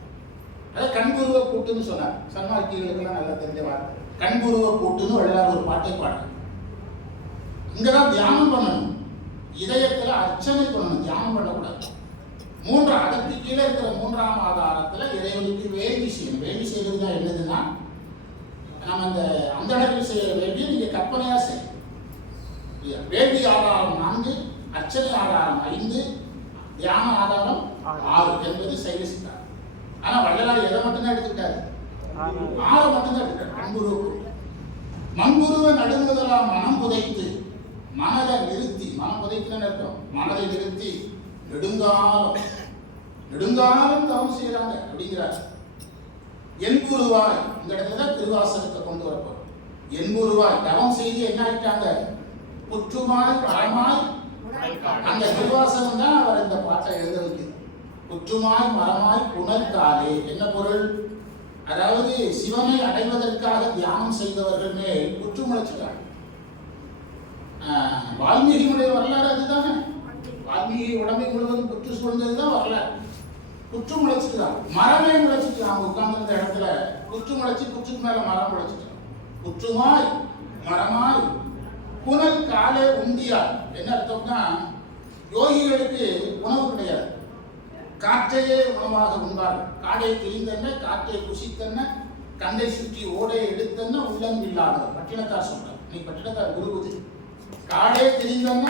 அதாவது கண்புருவ கூட்டுன்னு சொன்னார். சன்மார்க்கிகளுக்கெல்லாம் நல்லா தெரிஞ்ச வார்த்தை. கண்புருவ கூட்டுன்னு வள்ளலார் ஒரு பாட்டை பாடுறார். இங்கதான் தியானம் பண்ணணும், இதயத்துல அர்ச்சனை பண்ணணும், தியானம் பண்ணக்கூடாது. அதற்கு கீழே இருக்கிற 3ஆம் ஆதாரத்துல இறைவனுக்கு வேள்வி செய்யணும். வேள்வி செய்யறதுனா என்னதுன்னா, நம்ம அந்த அந்தணர்கள் செய்ய வேண்டிய நீங்க கற்பனையா செய்யும். வேள்வி ஆதாரம் 4, அர்ச்சனை ஆதாரம் 5, தியான ஆதாரம் 6 என்பது சைவ சித்தாந்தம். ஆனா வள்ளலார் எதை மட்டும்தான் எடுத்துக்கிட்டாரு? 6 மட்டும்தான் எடுத்துட்டாரு. மண்புருவ நடுங்குதலாம் மனம் புதைத்து, மனதை நிறுத்தி, மனம் புதைத்துன்னு அர்த்தம், மனதை நிறுத்தி நெடுங்காலம் தவம் செய்யறாங்க அப்படிங்கிறார். எண்புருவாய், இந்த இடத்துல தான் திருவாசகத்தை கொண்டு வரப்போம். எண்புருவாய் தவம் செய்து என்ன ஆயிட்டாங்க? புற்றுமாய் மரமாய். அந்த திருவாசகம் தான் அவர் இந்த பாட்டை எழுத வைக்கிறது. புற்றுமாய் மரமாய் புனர்காலே. என்ன பொருள்? அதாவது சிவனை அடைவதற்காக தியானம் செய்தவர்கள் மேல் புற்று முளைச்சிட்டாங்க. வால்மீகியுடைய வரலாறு அதுதானே. வால்மீகி உடம்பை முழுவதும் புற்று சூழ்ந்ததுதான் வரலாறு. புற்று முளைச்சிட்டுதான், மரமே முளைச்சிட்டு. அவங்க உட்கார்ந்து இடத்துல புற்று முளைச்சி, புற்றுக்கு மேல மரம் முளைச்சிட்டு. புற்றுமாய் மரமாய் புனல் காலே உண்டியார். என்ன அர்த்தம்னா, யோகிகளுக்கு உணவு கிடையாது, காற்றையே உணவாக உண்பார்கள். காடை கிழிந்தன, காற்றை குசித்தன, கண்டை சுற்றி ஓடை எடுத்தன, உள்ளம் இல்லாதவர். பட்டினத்தார் சொல்றார். நீ பட்டினத்தார் குருபுதி. காடே திரிந்தன,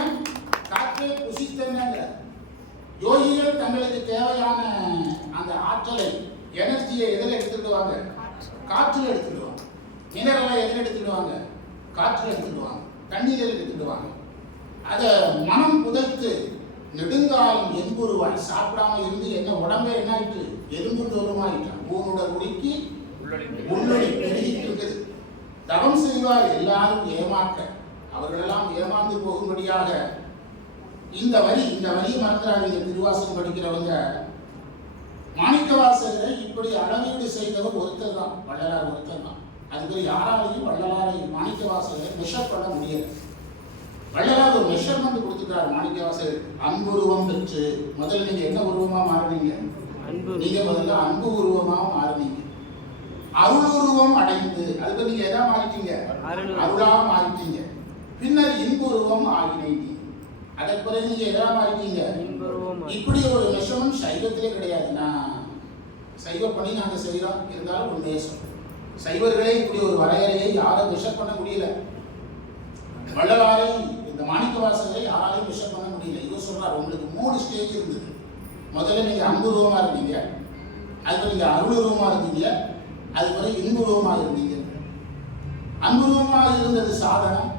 காற்றை குசித்தன. யோகிகள் தங்களுக்கு தேவையான அந்த ஆற்றலை, எனர்ஜியை எதில் எடுத்துடுவாங்க? காற்றில் எடுத்துடுவாங்க. மினரலை எதில் எடுத்துடுவாங்க? காற்றில் எடுத்துடுவாங்க, தண்ணீரில் எடுத்துடுவாங்க. அதை மனம் புதைத்து நெடுங்காலம் எண்புருவாய் சாப்பிடாம இருந்து என்ன உடம்பே என்ன ஆயிட்டு? எலும்பு தோறுமாயிட்டான். ஊனோட குடிக்கு உள்ளொளி பெருகிட்டு இருக்குது. தவம் செய்வார் எல்லாரும் ஏமாற்ற, அவர்களெல்லாம் ஏமாந்து போகும்படியாக இந்த வரியை மறந்துடாதீங்க. திருவாசகம் படிக்கிறவங்க, மாணிக்கவாசகரை இப்படி அளவீடு செய்தவர் ஒருத்தர் தான், வள்ளலார் ஒருத்தர் தான். அதுக்கு யாராலையும் வள்ளலாரை மாணிக்கவாசகரை மெஷர் பண்ண முடியாது. வள்ளலார் ஒரு மெஷர்மெண்ட் கொடுத்துட்டார் மாணிக்கவாசகர். அன்புருவம் பெற்று, முதல்ல நீங்க என்ன உருவமா மாறுனீங்க? நீங்க முதல்ல அன்பு உருவமா மாறுனீங்க. அருளுருவம் அடைந்து, அதுக்கு நீங்க எதா மாறிட்டீங்க? அருளா மாறிட்டீங்க. பின்னர் இன்புருவம் ஆகினீங்க. அதற்கு பிறகு நீங்க எதா மாறிட்டீங்க? இப்படி ஒரு மெஷர்மெண்ட் சைவத்திலே கிடையாதுன்னா, சைவ பணி நாங்க செய்யறோம், இருந்தாலும் உண்மையை சொல்றோம். சைவர்களே இப்படி ஒரு வரையறையை யாரும் மெஷர் பண்ண முடியல. வள்ளலாரை, இந்த மாணிக்கவாசகரை யாராலையும் மெஷர் பண்ண முடியல. இவர் சொல்றார், உங்களுக்கு 3 ஸ்டேஜ் இருந்தது. முதல்ல நீங்க அன்புருவமா இருந்தீங்க, அதுக்கு நீங்க அருளுருவமா இருந்தீங்க, அது பிறகு இன்புருவமாக இருந்தீங்க. அன்புருவமாக இருந்தது சாதனம்,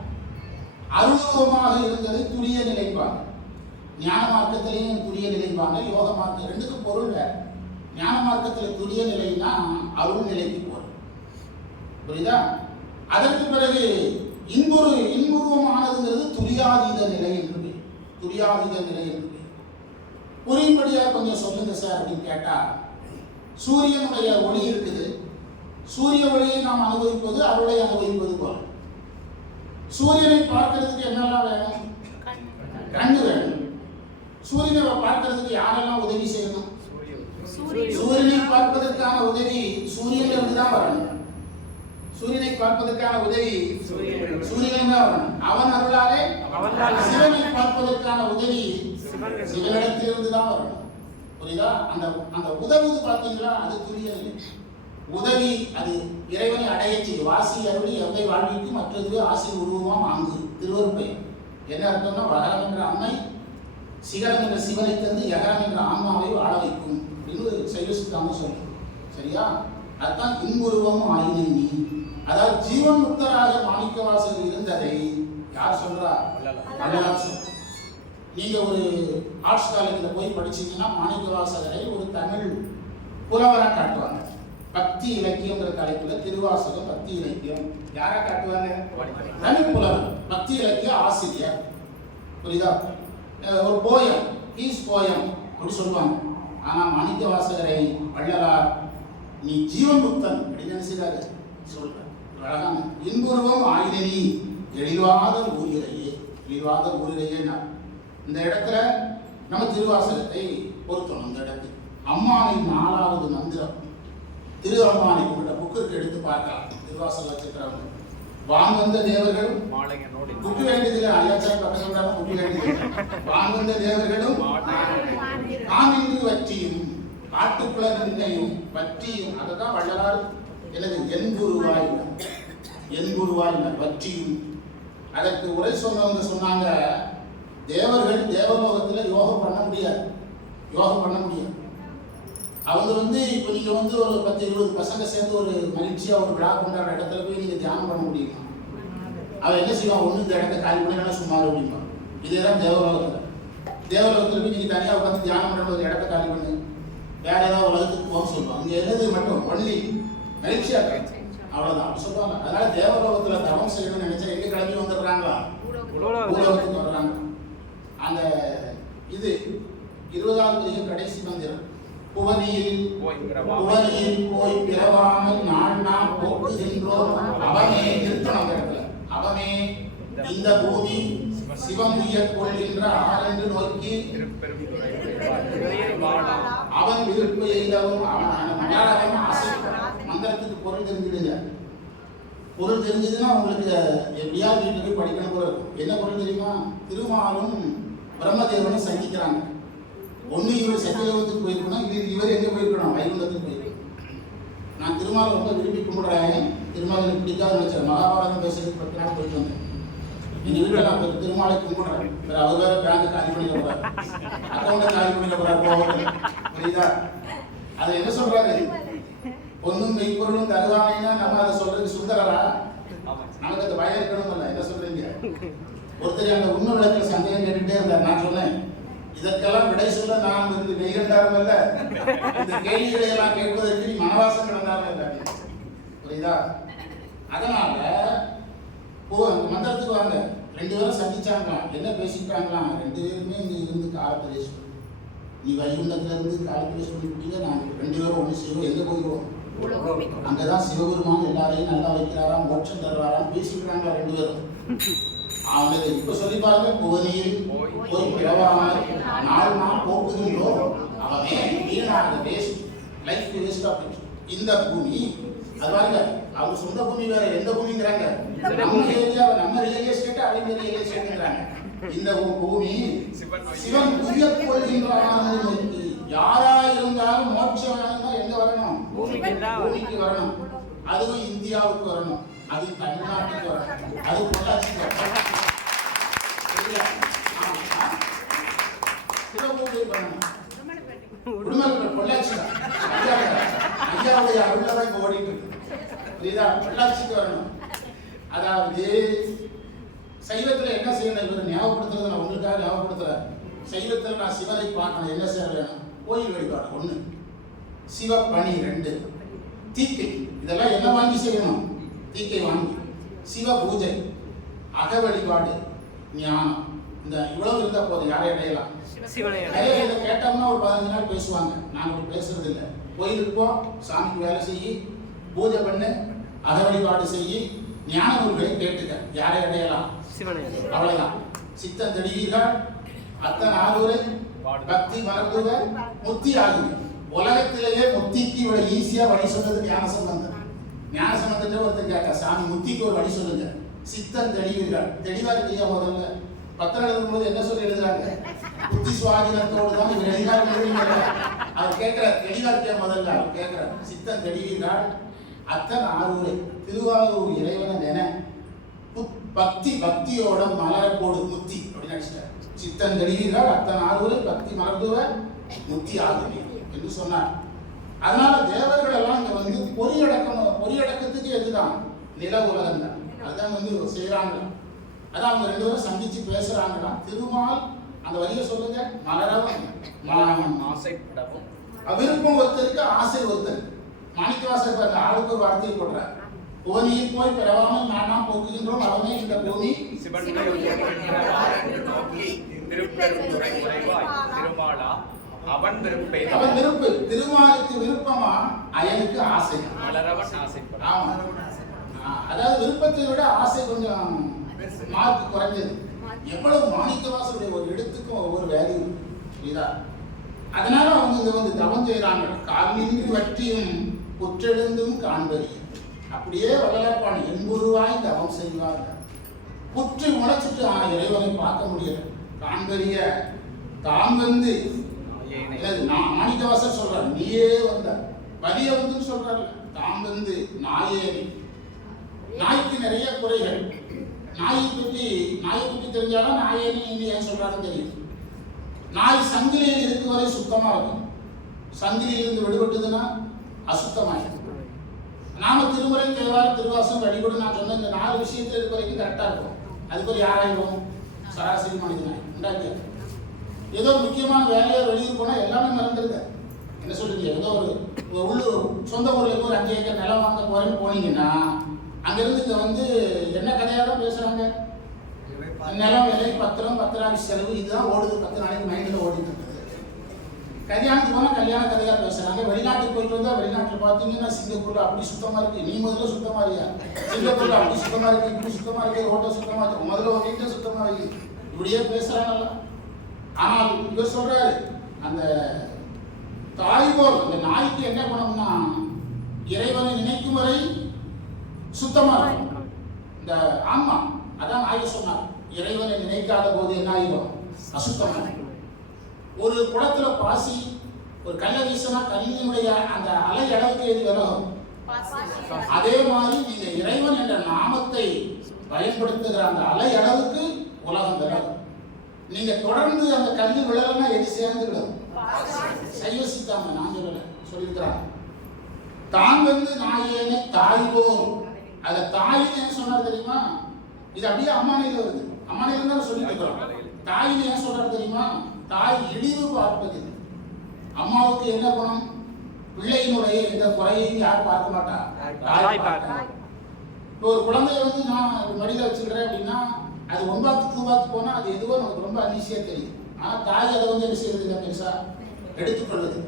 அருளுருவமாக இருந்தது துரிய நிலைப்பாங்க. ஞான மார்க்கத்திலையும் துரிய நிலைப்பாங்க, யோக மார்க்கம் ரெண்டுக்கும் பொருள் வேற. ஞான மார்க்கத்தில் துரிய நிலைன்னா அருள் நிலைக்கு போறோம், புரியுதா? அதற்கு பிறகு இன்புருவமானதுங்கிறது துரியாதீத நிலை என்று. துரியாதீத நிலை என்று புரியும்படியா கொஞ்சம் சொல்லுங்க சார் அப்படின்னு கேட்டா, சூரியனுடைய ஒளி இருக்குது. சூரிய ஒளியை நாம் அனுபவிப்பது அருளை அனுபவிப்பது போல. சூரியனை பார்க்கறதுக்கு என்னெல்லாம் வேணும்? கண்ணு வேணும். சூரியனை பார்க்கறதுக்கு யாரெல்லாம் உதவி செய்யணும்? சூரியனை பார்ப்பதற்கான உதவி சூரியனிலிருந்து தான் வரணும். சூரியனை பார்ப்பதற்கான உதவி சூரியன் தான் வரணும். அவன் அருளாலே சிவனை பார்ப்பதற்கான உதவி சிவனிடத்திலிருந்து தான் வரணும், புரியுதா? அந்த உதவுது பார்த்தீங்களா, அது துரிய நிலை. உதவி அது இறைவனை அடைய செய்யும். வாசி அருளி எவ்வை வாழ்விக்கு மற்றது ஆசி உருவமாம் அங்கு. திருவருட்பெயர் என்ன அர்த்தம்னா, வகரம் என்ற அம்மை சிகரம் என்ற சிவனை தந்து யகரம் என்ற ஆன்மாவை வாழ வைக்கும் அப்படின்னு சைவ சித்தாந்தம் சொல்லும். சரியா? அதுதான் இன்புருவம் ஆயினை நீ. அதாவது ஜீவன் முக்தராக மாணிக்கவாசகர் இருந்ததை யார் சொல்றா? வள்ளலார் சொல்ற. நீங்க ஒரு ஆர்ட்ஸ் காலேஜ்ல போய் படிச்சீங்கன்னா மாணிக்கவாசகரை ஒரு தமிழ் புலவரா காட்டுவாங்க. பக்தி இலக்கியங்கிற தலைப்புல திருவாசகம் பக்தி இலக்கியம் யாரா காட்டுவாங்க? தமிழ் புலவர், பக்தி இலக்கிய ஆசிரியர், புரியுதா? ஒரு போயம், பீஸ் போயம் அப்படி சொல்லுவாங்க. ஆனா மாணிக்கவாசகரை வள்ளலார் நீ ஜீவன்முக்தன் அப்படின்னு நினைச்சாரு சொல்ற. அழகான இன்புருவம் ஆயினி எழிவாத ஊரிலேயே. எழிவாத ஊரிலேயே இந்த இடத்துல நம்ம திருவாசகத்தை பொருத்தணும். இந்த இடத்துல அம்மானை 4வது மந்திரம் திரு அம்மானை உங்களோட புக்கிற்கு எடுத்து பார்க்கலாம். திருவாசக வச்சிருக்கிறவங்க வான்வந்த தேவர்களும் புக்கு வேண்டியதில்லை. ஐயாச்சாரி பக்கத்துல புக்கு வேண்டியதில்லை. வான்வந்த தேவர்களும் காமின்று வற்றியும் காட்டுக்குள்ள நின்னையும் வற்றியும். அதுதான் வள்ளலார் எனது எண்புருவாய். என்புருவாய் வற்றியும். அதற்கு உரை சொன்னவங்க சொன்னாங்க, தேவர்கள் தேவலோகத்தில் யோகம் பண்ண முடியாது. அவங்க இப்போ நீங்கள் ஒரு 10-20 பசங்க சேர்ந்து ஒரு மகிழ்ச்சியாக ஒரு விழா கொண்டாடுற இடத்துல போய் நீங்கள் தியானம் பண்ண முடியுமா? அவன் என்ன செய்வான்? ஒன்று இந்த இடத்த காலி பண்ணி சும்மா அப்படிமா. இதே தான் தேவலோகத்தில் போய் நீங்கள் தனியாக உட்காந்து தியானம் பண்ணுறது இடத்த காலி பண்ணு, வேற ஏதாவது உலகத்துக்கு போக சொல்லுவாங்க. இங்கே என்னது மட்டும் ஒன்லி மகிழ்ச்சியாக அவ்வளோதான் அப்படி சொல்லுவாங்க. அதனால தேவலோகத்தில் தவம் செய்யணும்னு நினைச்சா எங்கே கிளம்பி வந்துடுறாங்களா? பூலோகத்துக்கு வர்றாங்க. அந்த இது 20வது கடைசி மந்திரம், புவனியில் போய் பிறவாமல் நாள் போக்குகின்றோம் அவனே. நிறுத்தணும் இடத்துல. அவனே இந்த பூமி சிவம் உயர் கொள்கின்ற ஆரென்று நோக்கி அவன் விருப்ப எய்தவும் அவன் ஆசை. மந்திரத்துக்கு பொருள் தெரிஞ்சிடுங்க. பொருள் தெரிஞ்சதுன்னா உங்களுக்கு எப்படியா வீட்டுக்கு போய் படிக்கணும் போல இருக்கும். என்ன பொருள் தெரியுமா? திருமாலும் பிரம்மதேவனும் சந்திக்கிறாங்க. ஒன்று இவர் சத்தியலோகத்துக்கு போயிருக்கணும், இது இவர் எங்கே போயிருக்கணும்? வைகுண்டத்துக்கு போயிருக்கணும். நான் திருமாலை ரொம்ப விரும்பி கும்பிடுறேன். திருமாலை எனக்கு பிடிக்காத நினைச்சேன். மகாபாரதம் பேசுறதுக்கு 10 நாள் போயிட்டு வந்தேன். எங்கள் வீட்டில் நான் திருமாலை கும்பிடுறேன். அவர் வேறு பேங்க் காலி பண்ணிட போறாரு, அக்கௌண்ட்டை காலி பண்ணிட போறாரு. புரியுதா? அதை என்ன சொல்றாரு? பொண்ணும் மெய்ப்பொருளும் தருவானேன்னா நம்ம அதை சொல்றது சுந்தரரா? நமக்கு அந்த பயம் இருக்கணும் இல்லை. என்ன சொல்றீங்க? ஒருத்தர் அந்த உண்மை விளக்கில் சந்தேகம் கேட்டுட்டே இருந்தார். நான் சொன்னேன், இதற்கெல்லாம் விடை சொல்ல நான் நெய்கண்டாரும் இல்லை, இந்த கேள்விகளை எல்லாம் கேட்பதற்கு நீ மனவாசம் கிடந்தாரும் இல்லை. புரியுதா? அதனால அந்த மந்திரத்துக்கு வாங்க. 2 பேரும் சந்திச்சாங்களாம். என்ன பேசிட்டாங்களாம்? 2 பேருமே இங்கே இருந்து காலத்திலே சொல்லி, நீ வைகுண்டத்துல இருந்து காலத்திலே சொல்லிவிட்டீங்க, நாங்கள் 2 பேரும் ஒன்று செய்வோம். எங்கே போயிடுவோம்? அங்கதான் சிவபெருமான் எல்லாரையும் நல்லா வைக்கிறாராம், மோட்சம் தருவாராம் பேசிக்கிறாங்க 2 பேரும். அவங்க இப்ப சொல்லி பாருங்க, புவனியில் போய் பிறவாமல் நாள் போக்குகின்றோம் அவனே. வீணாக waste, life waste of it. இந்த பூமி அது பாருங்க, அவங்க சொந்த பூமி வேற. எந்த பூமிங்கிறாங்க? நம்ம ஏரியாவை, நம்ம ரியல் எஸ்டேட், அவங்க ரியல் எஸ்டேட்ங்கிறாங்க. இந்த பூமி சிவன் உயர் கொள்கின்றான். யாரா இருந்தாலும் மோட்சம் வேணும்னா எங்க வரணும்? பூமிக்கு வரணும். அதுவும் இந்தியாவுக்கு வரணும், அது தமிழ்நாட்டுக்கு வரணும், அது பொள்ளாச்சிக்கு வரணும். சிவபூஜை பண்ணணும். உடுமலை பொள்ளாச்சி ஐயாவுடைய அருளதான் இங்க ஓடிட்டு இருக்கு. புரியுதா? பொள்ளாச்சிக்கு வரணும். அதாவது சைவத்துல என்ன செய்யணும்? இவர் ஞாபகப்படுத்துறது நான் உங்களுக்காக ஞாபகப்படுத்துறேன். சைவத்தில் நான் சிவனை பார்க்கணும். என்ன செய்ய வேணும்? கோயில் வழிபாடு 1, சிவப்பணி 2, தீக்கை. இதெல்லாம் என்ன வாங்கி செய்யணும்? தீக்கை வாங்கி. சிவ பூஜை, அக வழிபாடு, ஞானம். இந்த இவ்வளவு இருந்தா போதும். யாரை அடையலாம்? இதை கேட்டோம்னா ஒரு 15 நாள் பேசுவாங்க. நாங்கள் அப்படி பேசுறது இல்லை. கோயிலுக்கு போ, சாமிக்கு வேலை செய்யி, பூஜை பண்ணு, அக வழிபாடு செய்யி, ஞான நூல்களை கேட்டுக்க. யாரை அடையலாம்? அவ்வளவுதான். சித்தம் தெளிவீர்கள், அத்தன் ஆகுரை, பக்தி மறந்துக, முத்தி ஆகுது. உலகத்திலேயே முத்திக்கு இவ்வளவு ஈஸியா வழி சொல்றது ஞான சம்பந்தம். ஞான சம்பந்தத்தை ஒருத்தர் கேட்டா, சாமி முத்திக்கு ஒரு வழி சொல்லுங்க. சித்தம் தெளிவீர்கள். தெளிவா இருக்கியா? முதல்ல பத்திரம் எழுதும் போது என்ன சொல்லி எழுதுறாங்க? புத்தி சுவாதீனத்தோடு தான் இவர் அதிகாரம் எழுதுங்க. அவர் கேட்கிற தெளிவா இருக்கியா? முதல்ல அவர் கேட்கிற சித்தம் தெளிவீர்கள், அத்தன் ஆரூரை, திருவாரூர் இறைவனை நினை, பக்தி பக்தியோட மலரப்போடு முத்தி அப்படின்னு நினைச்சிட்டார். சித்தன் தெளிவீர்கள், அத்தன் ஆரூரை, பக்தி மலர்ந்துவ முத்தி ஆகுமே என்று சொன்னார். அதனால தேவர்கள் எல்லாம் இங்க பொறியடக்கத்துக்கு எதுதான்? நில உலகம் தான். அதுதான் செய்யறாங்க. அதான் அவங்க 2 பேரும் சந்திச்சு பேசுறாங்களா. திருமால் அந்த வழியை சொல்லுங்க. மலரவன் ஆசைப்படவும், விருப்பம் ஒருத்தருக்கு, ஆசை ஒருத்தருக்கு. மாணிக்கவாசர் பாருங்க, ஆளுக்கு ஒரு வார்த்தையை போடுறார். புவனியில் போய் பிறவாமல் நானாம் போக்குகின்றோம் அவனே இந்த பூமி திருமாலா அவன் விருப்பை. அவன் விருப்பு. திருமாலுக்கு விருப்பமா, அயனுக்கு ஆசை. மலரவன் ஆசைப்பட. ஆமா, அதாவது விருப்பத்தை விட ஆசை கொஞ்சம் மார்க் குறைஞ்சது. எவ்வளவு மாணிக்கவாசருடைய ஒரு இடத்துக்கும் ஒவ்வொரு வேல்யூ. புரியுதா? அதனால அவங்க இங்க தவம் செய்யறாங்க. கால்நின்றி வற்றியும் புற்றெழுந்தும் காண்பறி. அப்படியே வள்ளலார்பாணி என்புருவாய் தவம் செய்வாங்க. புற்று முளைச்சிட்டு இறைவனை பார்க்க முடியல. காண்பறிய தாம் மாணிக்கவாசர் சொல்றார், நீயே வந்த வலிய சொல்றாரு. தாம் நாயேனி நாய்க்கு நிறைய குறைகள். நாயை பற்றி தெரிஞ்சாலும் நாயேன்னு ஏன் சொல்றாருன்னு தெரியும். நாய் சங்கிலியில் இருக்கும் வரை சுத்தமா இருக்கும், சங்கிலியிலிருந்து விடுபட்டதுன்னா அசுத்தமாயிருக்கும். நாம திருமுறை, தேவாரம், திருவாசம், வழிபடு நான் சொன்ன இந்த 4 விஷயத்துல இருக்க வரைக்கும் கரெக்டா இருக்கும். அதுக்கு ஒரு யாராயிரும் சராசரி மனிதனாய் உண்டாக்கிய ஏதோ முக்கியமான வேலையை வெளியூர் போனா எல்லாமே மறந்துருக்க. என்ன சொல்றீங்க, ஏதோ ஒரு உள்ளூர் சொந்த ஊர்ல ஒரு 5 ஏக்கர் நிலம் வாங்க போறேன்னு போனீங்கன்னா அங்கிருந்து இங்க வந்து என்ன கதையாதான் பேசுறாங்க. நிலம் விலை, பத்திரம் செலவு, இதுதான் ஓடுது 10 நாளைக்கு மைண்ட்ல ஓடிட்டு இருக்குது. கல்யாணத்துக்கு போனா கல்யாண கதையா பேசுறாங்க. வெளிநாட்டுக்கு போயிட்டு வந்தா வெளிநாட்டுல பாத்தீங்கன்னா சிங்கப்பூர்ல அப்படி சுத்தமா இருக்கு, நீ முதல்ல சுத்தமா இல்லையா, சிங்கப்பூர்ல அப்படி சுத்தமா இருக்கு, இப்படி சுத்தமா இருக்கு, ஹோட்டல் சுத்தமா இருக்கு, முதல்ல ஒரு வீட்டை சுத்தமா இருக்கு, இப்படியே பேசுறாங்கல்ல. ஆனால் இவர் சொல்றாரு, அந்த தாய் போல் இந்த நாய்க்கு என்ன குணம்னா இறைவனை நினைக்கும் வரை சுத்தமா இருக்கும். இந்த ஆன்மா அதான் நாய் சொன்னார், இறைவனை நினைக்காத போது என்ன ஆயிடும், அசுத்தமா. ஒரு குளத்துல பாசி ஒரு கல்ல வீசினா கல்லினுடைய அந்த அலை அளவுக்கு எது விலகும், அதே மாதிரி நீங்க இறைவன் என்ற நாமத்தை பயன்படுத்துகிற அந்த அலை அளவுக்கு உலகம் விலகும். நீங்க தொடர்ந்து அந்த கல்வி விழலன்னா எது சேர்ந்து விடும், சைவ சித்தாம நான் சொல்லல சொல்லியிருக்கிறாங்க. தான் வந்து நாயேனை தாய் போல், அதை தாயின்னு ஏன் சொன்னார் தெரியுமா, இது அப்படியே அம்மானையில வருது, அம்மானையில தான் சொல்லிட்டு இருக்கிறோம். தாயின்னு ஏன் சொல்றாரு தெரியுமா, தாய் இழிவு பார்ப்பது. அம்மாவுக்கு என்ன குணம், பிள்ளையினுடைய எந்த குறையையும் யார் பார்க்க மாட்டா, தாய் பார்க்க. இப்போ ஒரு குழந்தைய வந்து நான் மடியில வச்சுக்கிறேன் அப்படின்னா அது 1 2 போனா அது எதுவோ நமக்கு ரொம்ப அனீசியா தெரியும். ஆனா தாய் அதை வந்து என்ன செய்யறது இல்லை, பெருசா எடுத்துக்கொள்வது.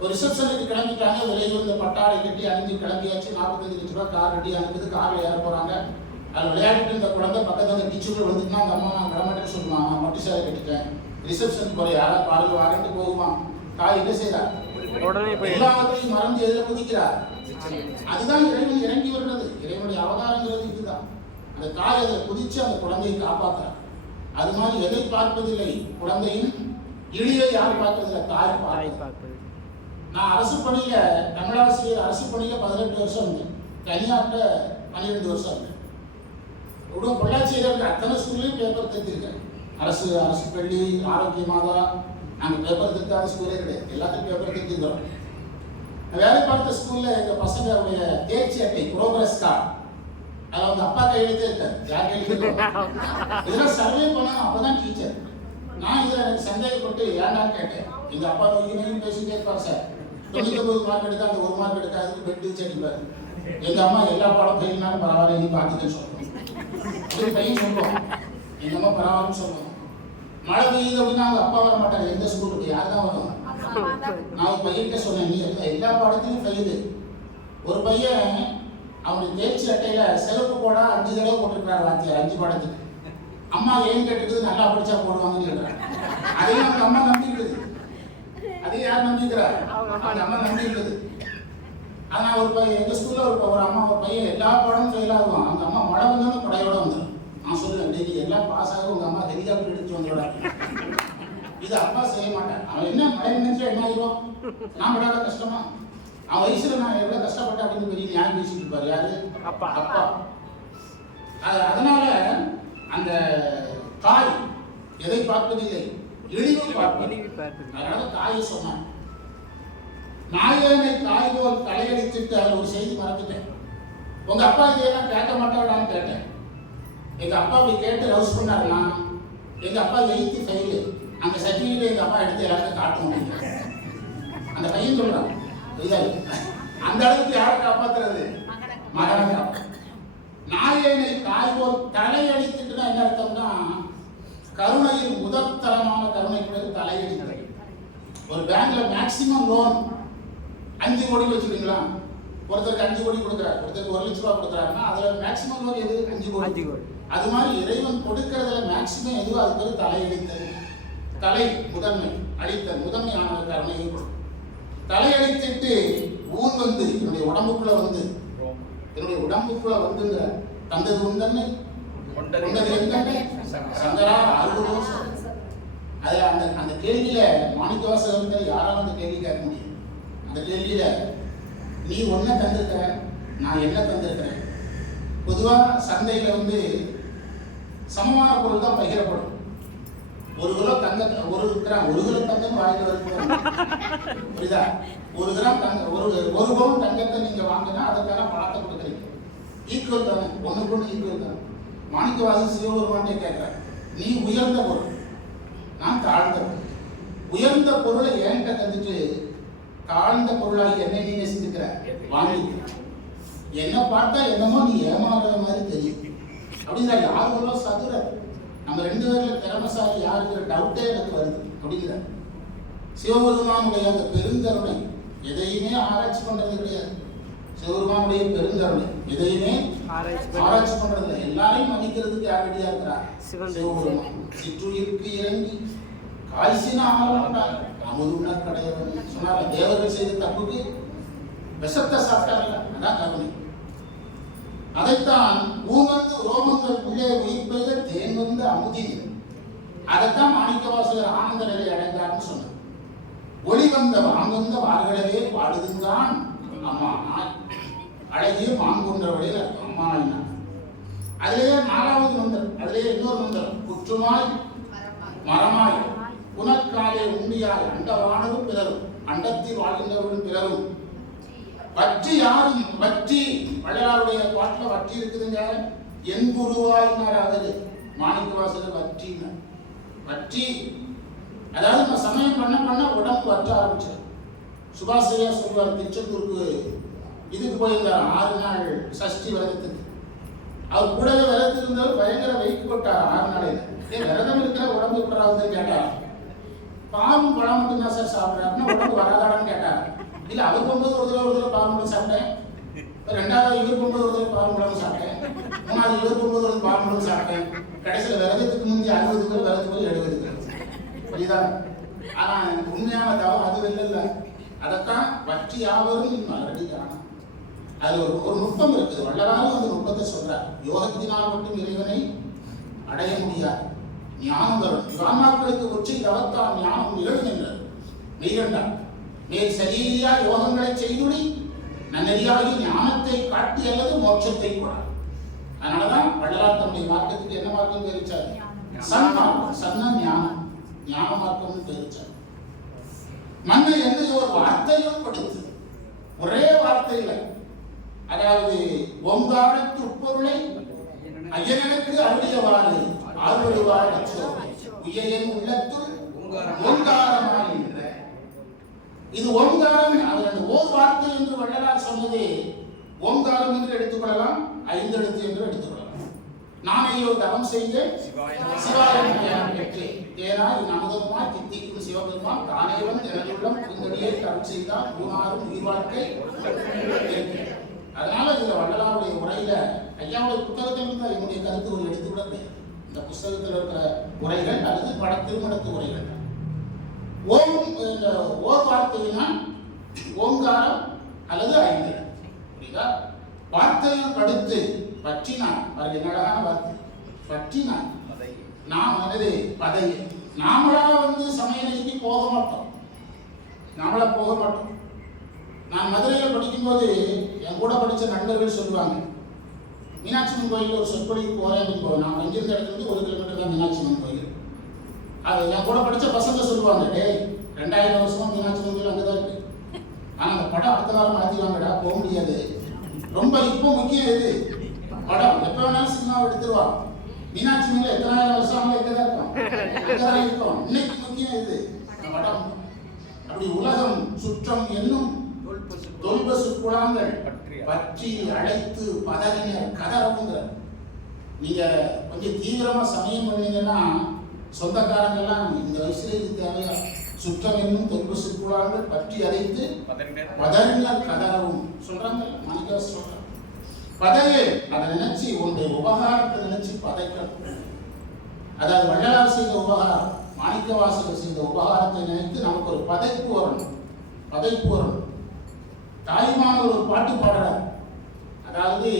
ஒரு ரிசப்ஷனுக்கு கிளம்பிட்டாங்க, விலையில் இருந்த பட்டாடை கட்டி அணிஞ்சு கிளம்பியாச்சு, 45 லட்ச ரூபாய் கார் கட்டி அனுப்புது, கார்ல ஏற போறாங்க. அது விளையாடிட்டு இருந்த குழந்தை பக்கத்துல அந்த டீச்சர் வந்துட்டுனா அந்த அம்மா நான் கிளம்பிட்டேன்னு சொல்லுவான், நான் மட்டும் சேலை கட்டிட்டேன், ரிசப்ஷனுக்கு போற யாராவது பாருங்க வாரண்ட்டு போகுவான். தாய் என்ன செய்யறா, எல்லாத்தையும் மறந்து எதிர குதிக்கிறார். அதுதான் இறைவன் இறங்கி வருகிறது, இறைவனுடைய அவதாரங்கிறது இதுதான். அந்த தாய் அதில் குதிச்சு அந்த குழந்தையை காப்பாற்றுறார். அது மாதிரி எதை பார்ப்பதில்லை, குழந்தையின் இழிவை யார் பார்ப்பதில்லை, தாய் பார்ப்பது. நான் அரசு பணியில தமிழாசிரியர் அரசு பணியில 18 வருஷம் இருந்தேன், தனியார்ட்ட 12 வருஷம் இருந்தேன். இவ்வளோ பொள்ளாச்சியில் இருக்க அத்தனை ஸ்கூல்லையும் பேப்பர் திருத்திருக்கேன். அரசு பள்ளி, ஆரோக்கிய மாதா, நாங்கள் பேப்பர் திருத்தாத ஸ்கூலே கிடையாது, எல்லாத்தையும் பேப்பர் திருத்திக்கிறோம். வேலை பார்த்த ஸ்கூல்ல எங்க பசங்களுடைய தேர்ச்சி அட்டை, ப்ரோக்ரஸ் கார்டு, அது அவங்க அப்பா கையெழுத்தே இருக்காது, யார் கையெழுத்து. இதெல்லாம் சர்வே பண்ணணும், அப்பதான் டீச்சர். நான் இதில் எனக்கு சந்தேகப்பட்டு ஏன்டான்னு கேட்டேன். எங்க அப்பா நோக்கினையும் பேசிட்டே இருப்பார் சார், 99 மார்க் எடுத்தா அந்த 1 மார்க் எடுக்காதுக்கு பெட் வச்சு அடிப்பார். எங்க அம்மா எல்லா பாடம் ஃபெயில்னாலும் பரவாயில்ல, நீ பார்த்துக்கன்னு சொல்லுவோம். பையன் சொல்லுவோம், எங்க அம்மா பரவாயில்லன்னு சொல்லுவோம். மழை பெய்யுது அப்படின்னா அவங்க அப்பா வர மாட்டாங்க, எந்த ஸ்கூலுக்கு யார் தான் வருவாங்க. நான் ஒரு பையன்கிட்ட சொன்னேன், நீ எல்லா பாடத்திலும் ஃபெயிலு. ஒரு பையன் அவனுடைய தேர்ச்சி அட்டையில சிறப்பு போடா 5 தடவை போட்டிருக்கிறார் வாத்தியார், 5 பாடத்துக்கு. அம்மா ஏன் கேட்டுக்கிது, நல்லா படிச்சா போடுவாங்கன்னு கேட்கிறார். அதையும் அவங்க அம்மா நம்பிக்கிடுது. அதையும் யார் நம்பிக்கிறார், அவங்க அம்மா நம்பிக்கிடுது. ஆனா ஒரு பையன் எங்க ஸ்கூல்ல ஒரு அம்மா ஒரு பையன் எல்லா பாடமும் ஃபெயில் ஆகுவான், அவங்க அம்மா மழை வந்தாலும் படையோட வந்துடும். நான் சொல்லுவேன், டெய்லி எல்லாம் பாஸ் ஆகும், உங்க அம்மா ஹெலிகாப்டர் எடுத்து வந்துடா. இது அப்பா செய்ய மாட்டேன். அவன் என்ன மழை நினைச்சா என்ன ஆயிரும், நான் படாத கஷ்டமா, அவன் வயசுல நான் எவ்வளவு கஷ்டப்பட்டேன் அப்படின்னு பெரிய நியாயம் பேசிட்டு இருப்பாரு யாரு, அப்பா. அதனால அந்த தாய் எதை பார்ப்பதில்லை, இழிவு பார்ப்பது. அதனால தாயை சொன்னான், நாயனை தாய் போல் தலையடித்துட்டு அதில் ஒரு செய்தி மறந்துட்டேன். உங்க அப்பா இதெல்லாம் கேட்க மாட்டாடான்னு கேட்டேன். எங்க அப்பா போய் கேட்டு ரவுஸ் பண்ணாருன்னா, எங்க அப்பா 8th ஃபெயிலு, அந்த சர்டிஃபிகேட் எங்க அப்பா எடுத்து யாருக்கு காட்டணும். அந்த பையன் சொல்றான், அந்த அளவுக்கு யாரை காப்பாத்துறது, மகனை காப்பாற்று. நாயனை தாய் போல் தலையடித்துட்டுனா என்ன அர்த்தம்னா, கருணையில் முதல் தரமான கருணை தலையடித்தல். ஒரு பேங்க்ல மேக்சிமம் லோன் 5 கோடி வச்சுக்கீங்களா, ஒருத்தருக்கு 5 கோடி கொடுக்குறாரு, ஒருத்தருக்கு 1 லட்ச ரூபா கொடுக்குறாருன்னா அதுல மேக்சிமம் லோன் எது, 5 கோடி. அது மாதிரி இறைவன் கொடுக்கறதுல மேக்சிமம் எதுவோ அது பேர் தலையடித்தல். தலை முதன்மை, அடித்தல் முதன்மையான கருணையை கொடுக்கும். தலையடித்துட்டு ஊர் வந்து என்னுடைய உடம்புக்குள்ள வந்து, என்னுடைய உடம்புக்குள்ள வந்துங்கிற தந்தது உண்டன்னை கொண்டது எந்தன்னை சங்கரா அருள்வோம். அதுல அந்த கேள்வியில மாணிக்கவாசகர்கள் யாராலும் அந்த கேள்வி கேட்க முடியும். அந்த கேள்வியில நீ ஒன்ன தந்திருக்கிற, நான் என்ன தந்திருக்கிறேன், பொதுவாக சந்தையில் வந்து சமமான பொருள் தான் பகிரப்படும். 1 கிலோ தங்கம் 1 கிலோ தங்கம் வாயில் வரும். புரியுதா? 1 கிராம் தங்கம் 1 பவுன் தங்கத்தை நீங்க வாங்கினா அதுக்கான பணத்தை கொடுக்குறீங்க. ஈக்குவல் தானே, 1 ஈக்குவல் தானே. மாணிக்கவாசகர் சிவபெருமானே கேட்கிறார், நீ உயர்ந்த பொருள், நான் தாழ்ந்த பொருள். உயர்ந்த பொருளை ஏன்ட்ட தந்துட்டு தாழ்ந்த பொருளாகி என்னை நீ நேசிக்கிற வாங்கிக்கிற. என்ன பார்த்தா என்னமோ நீ ஏமாறுற மாதிரி தெரியும். அப்படிங்கிற யாருங்களோ சதுர நம்ம 2 பேர்ல திறமசாலி யாருங்கிற டவுட்டே எனக்கு வருது. அப்படிங்கிற சிவபெருமானுடைய அந்த பெருங்கருணை எதையுமே ஆராய்ச்சி பண்றது கிடையாது. சிவபெருமானுடைய பெருங்கருணை எதையுமே ஆராய்ச்சி பண்றது இல்லை. எல்லாரையும் மன்னிக்கிறதுக்கு யார் ரெடியா இருக்கிறார்? சிவபெருமான். சிற்றுயிருக்கு இறங்கி காய்ச்சினா ஆரம்பிட்டாங்க. அமுதுன்னா கிடையாது சொன்னாங்க. தேவர்கள் செய்த தப்புக்கு விஷத்தை சாப்பிட்டாங்க. அதான் கருணை. அதைத்தான் ஊமந்து ரோமங்கள் உள்ளே உயிர் பெய்த தேன் வந்து அமுதின். அதைத்தான் மாணிக்கவாசகர் ஆனந்த நிலை அடைந்தார்னு சொன்னார். ஒளி வந்த வாங்கந்த வார்களவே பாடுதுங்கான் அம்மா அழகிய மாங்கொன்றவழியில் அம்மா. அதிலேயே 4வது மந்திரம், அதிலேயே இன்னொரு மந்திரம், புற்றுமாய் மரமாய் புனற்காலே உண்டியாய் அண்டவானதும் பிறரும் அண்டத்தில் வாழ்கின்றவர்களும் பிறரும் வற்றி யாரும் வற்றி. வள்ளலாருடைய பாட்டில் வற்றி இருக்குதுங்க. என் குருவாயினார் அவரு மாணிக்கவாசகர் வற்றினார். வற்றி அதாவது நம்ம சமயம் பண்ண உடம்பு வற்ற ஆரம்பிச்சார். சுபாஷையா சொல்வார், திருச்செந்தூருக்கு இதுக்கு போயிருந்தார் 6 நாள் சஷ்டி விரதத்துக்கு. அவர் கூடவே விரதத்துக்கு இருந்தவர் பயங்கர வெயிட் போட்டார் 6 நாளையில. விரதம் இருக்கிற உடம்பு எப்படாதுன்னு கேட்டார். பாலும் பழம் மட்டும் தான் சார் சாப்பிட்றாருன்னா உடம்பு வராதான்னு கேட்டார். இல்லை அவர் போகும்போது ஒரு தடவை பாலும் பழம் சாப்பிட்டேன், 2வது இவர் போகும்போது ஒரு தடவை பாலும் பழம் சாப்பிட்டேன், 3வது இவர் போகும்போது ஒரு பாலும் பழம் சாப்பிட்டேன், கடைசியில் விரதத்துக்கு முந்தி 60 பேர் விரதத்துக்கு 70 பேர். புரியுதா? ஆனா உண்மையான தவம் அது இல்லை. அதைத்தான் வற்றி யாவரும் மறுபடியும் அது ஒரு நுட்பம் இருக்குது. வள்ளலாரும் அந்த நுட்பத்தை சொல்றார். யோகத்தினால் மட்டும் இறைவனை அடைய முடியாது, ஞானம் வரும். ஆன்மாக்களுக்கு ஒற்றை தவத்தால் ஞானம் நிகழ்கின்றது. மெய்கண்டார் மேல் சரீரியா யோகங்களை செய்துடி நன்னெறியாகி ஞானத்தை காட்டி அல்லது மோட்சத்தை கூட. அதனாலதான் வள்ளலார் தன்னுடைய மார்க்கத்துக்கு என்ன மார்க்கம் தெரிவிச்சார்? சன்மார்க்கம். சன்ன ஞானம், ஞான மார்க்கம்னு தெரிவிச்சார். மண்ணை என்று ஒரு வார்த்தையும் கொடுத்து, ஒரே வார்த்தையில, அதாவது ஓங்காரத்து உட்பொருளை ஐயனுக்கு அருளியவாறு ஆறுவடுவார் உயன் உள்ளத்துள் ஓங்காரமாய். இது ஓங்காரம். அவர் அந்த ஓர் வார்த்தை என்று வள்ளலார் சொன்னதே ஓங்காரம் என்று எடுத்துக்கொள்ளலாம், 5 எழுத்து என்று எடுத்துக்கொள்ளலாம். நானையோ தவம் செய்து சிவாயம் பெற்றேன் தேனாய் நமதமாய் தித்திக்கும் சிவபெருமான் தானேவன் எனதுள்ளம் குந்தடியை தவம் செய்தால் ஊனாரும் உயிர் வாழ்க்கை. அதனால இந்த வள்ளலாருடைய உரையில ஐயாவுடைய புத்தகத்திலிருந்து என்னுடைய கருத்துக்கள் எடுத்துக்கூட கிடையாது. இந்த புத்தகத்தில் இருக்கிற உரைகள் அல்லது திருமணத்து உரைகள். ஓம் ஓர் வார்த்தையினா ஓங்காரம் அல்லது 5. புரியுதா? வார்த்தையும் படுத்து பற்றினான். அது என்னடான வார்த்தை பற்றினான். நாம் என்னது பதை. நாமளா வந்து சமய நிலைக்கு போக மாட்டோம். நாமளா போக மாட்டோம். நான் மதுரையில் படிக்கும்போது என் கூட படித்த நண்பர்கள் சொல்லுவாங்க, மீனாட்சி அம்மன் கோயிலில் ஒரு சொற்பொழிவு போகிறேன் அப்படின்னு போவேன். நான் அங்கிருந்த இடத்துல இருந்து 1 கிலோமீட்டர் தான் மீனாட்சி அம்மன் கோயில். அது என் கூட படித்த பசங்க சொல்லுவாங்க, டே 2000 வருஷமா மீனாட்சி அம்மன் கோயில் அங்கே தான் இருக்கு. ஆனால் அந்த படம் அடுத்த வாரம் மாற்றிடுவாங்கடா, போக முடியாது. ரொம்ப இப்போ முக்கியம் எது? படம். எப்போ வேணாலும் சினிமாவை எடுத்துருவான். மீனாட்சி அம்மன் எத்தனை ஆயிரம் வருஷம் அவங்க எங்கே தான் இருக்கும். இன்னைக்கு முக்கியம் எது? படம். அப்படி உலகம் சுற்றம் என்னும் தொல்பசு குழாங்கள் பற்றி அழைத்து பதறினர் கதறவுங்கிற. நீங்க கொஞ்சம் தீவிரமா சமயம் பண்ணீங்கன்னா சொந்தக்காரங்கெல்லாம் இந்த வயசுல இது தேவையா? சுற்றம் என்னும் தொல்பசு குழாங்கள் பற்றி அழைத்து பதறினர் கதறவும் சொல்றாங்க. மாணிக்கவாசகர் சொல்றாங்க, பதையே அதை நினைச்சு உன்னுடைய உபகாரத்தை நினைச்சு பதைக்கணும். அதாவது வள்ளலார் செய்த உபகாரம், மாணிக்கவாசகர் செய்த உபகாரத்தை நினைத்து நமக்கு ஒரு பதைப்பு வரணும். பதைப்பு வரணும். தாய்மானவர் ஒரு பாட்டு பாடுறார். அதாவது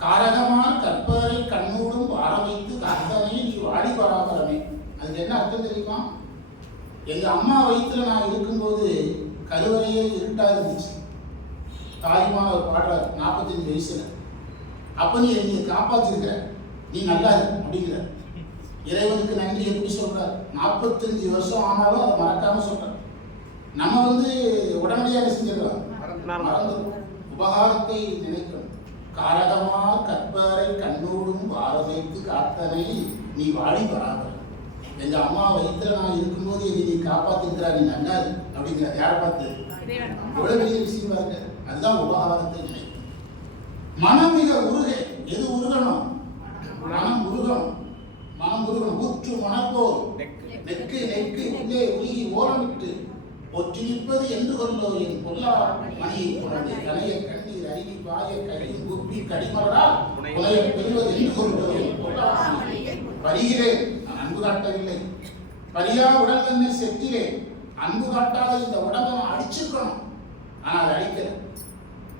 காரகமான கற்பரை கண்ணூடும் ஆரம்பித்து கர்த்தனை நீ வாடி பராபரமே. அதுக்கு என்ன அர்த்தம் தெரியுமா? எங்க அம்மா வயிற்றுல நான் இருக்கும்போது கருவறையே இருட்டா இருந்துச்சு. தாய்மானவர் பாடுறார் 45 வயசுல. அப்ப நீ என்னை காப்பாத்திருக்கிற, நீ நல்லா இரு அப்படிங்கிற. இறைவனுக்கு நன்றி எப்படி சொல்றார்? 45 வருஷம் ஆனாலும் அதை மறக்காம சொல்றார். நம்ம உடனடியாக செஞ்சிடலாம், மறந்து உபகாரத்தை நினைக்கணும். காரகமா கற்பரை கண்ணோடும் வாரதைத்து காத்தனை நீ வாடி வராமல். எங்க அம்மா வயிற்றுல நான் இருக்கும்போது என்னை நீ காப்பாத்திருக்கிறா, நீ நல்லா இரு அப்படிங்கிற. யாரை பார்த்து? எவ்வளவு பெரிய விஷயமா இருக்கு. அதுதான் உபகாரத்தை நினைக்கணும். மனம் மிக உருக. எது உருகணும்? மனம் உருகணும். மனம் உருகணும். ஊற்று மனப்போல் நெக்கு நெக்கு உள்ளே உருகி ஓரமிட்டு ஒற்றி நிற்பது என்று கொள்ளோ என் பொல்லா மணியை குழந்தை கலைய கண்ணீர் அருகி பாய கழிவு குப்பி கடிமலரால் புலைய பெறுவது என்று கொள்ளோ என் பொல்லா பரிகிறேன். நான் அன்பு காட்டவில்லை. பரியா உடல் தன்னை செத்திலே. அன்பு காட்டாத இந்த உடம்பை அடிச்சிருக்கணும், ஆனா அதை அடிக்கல.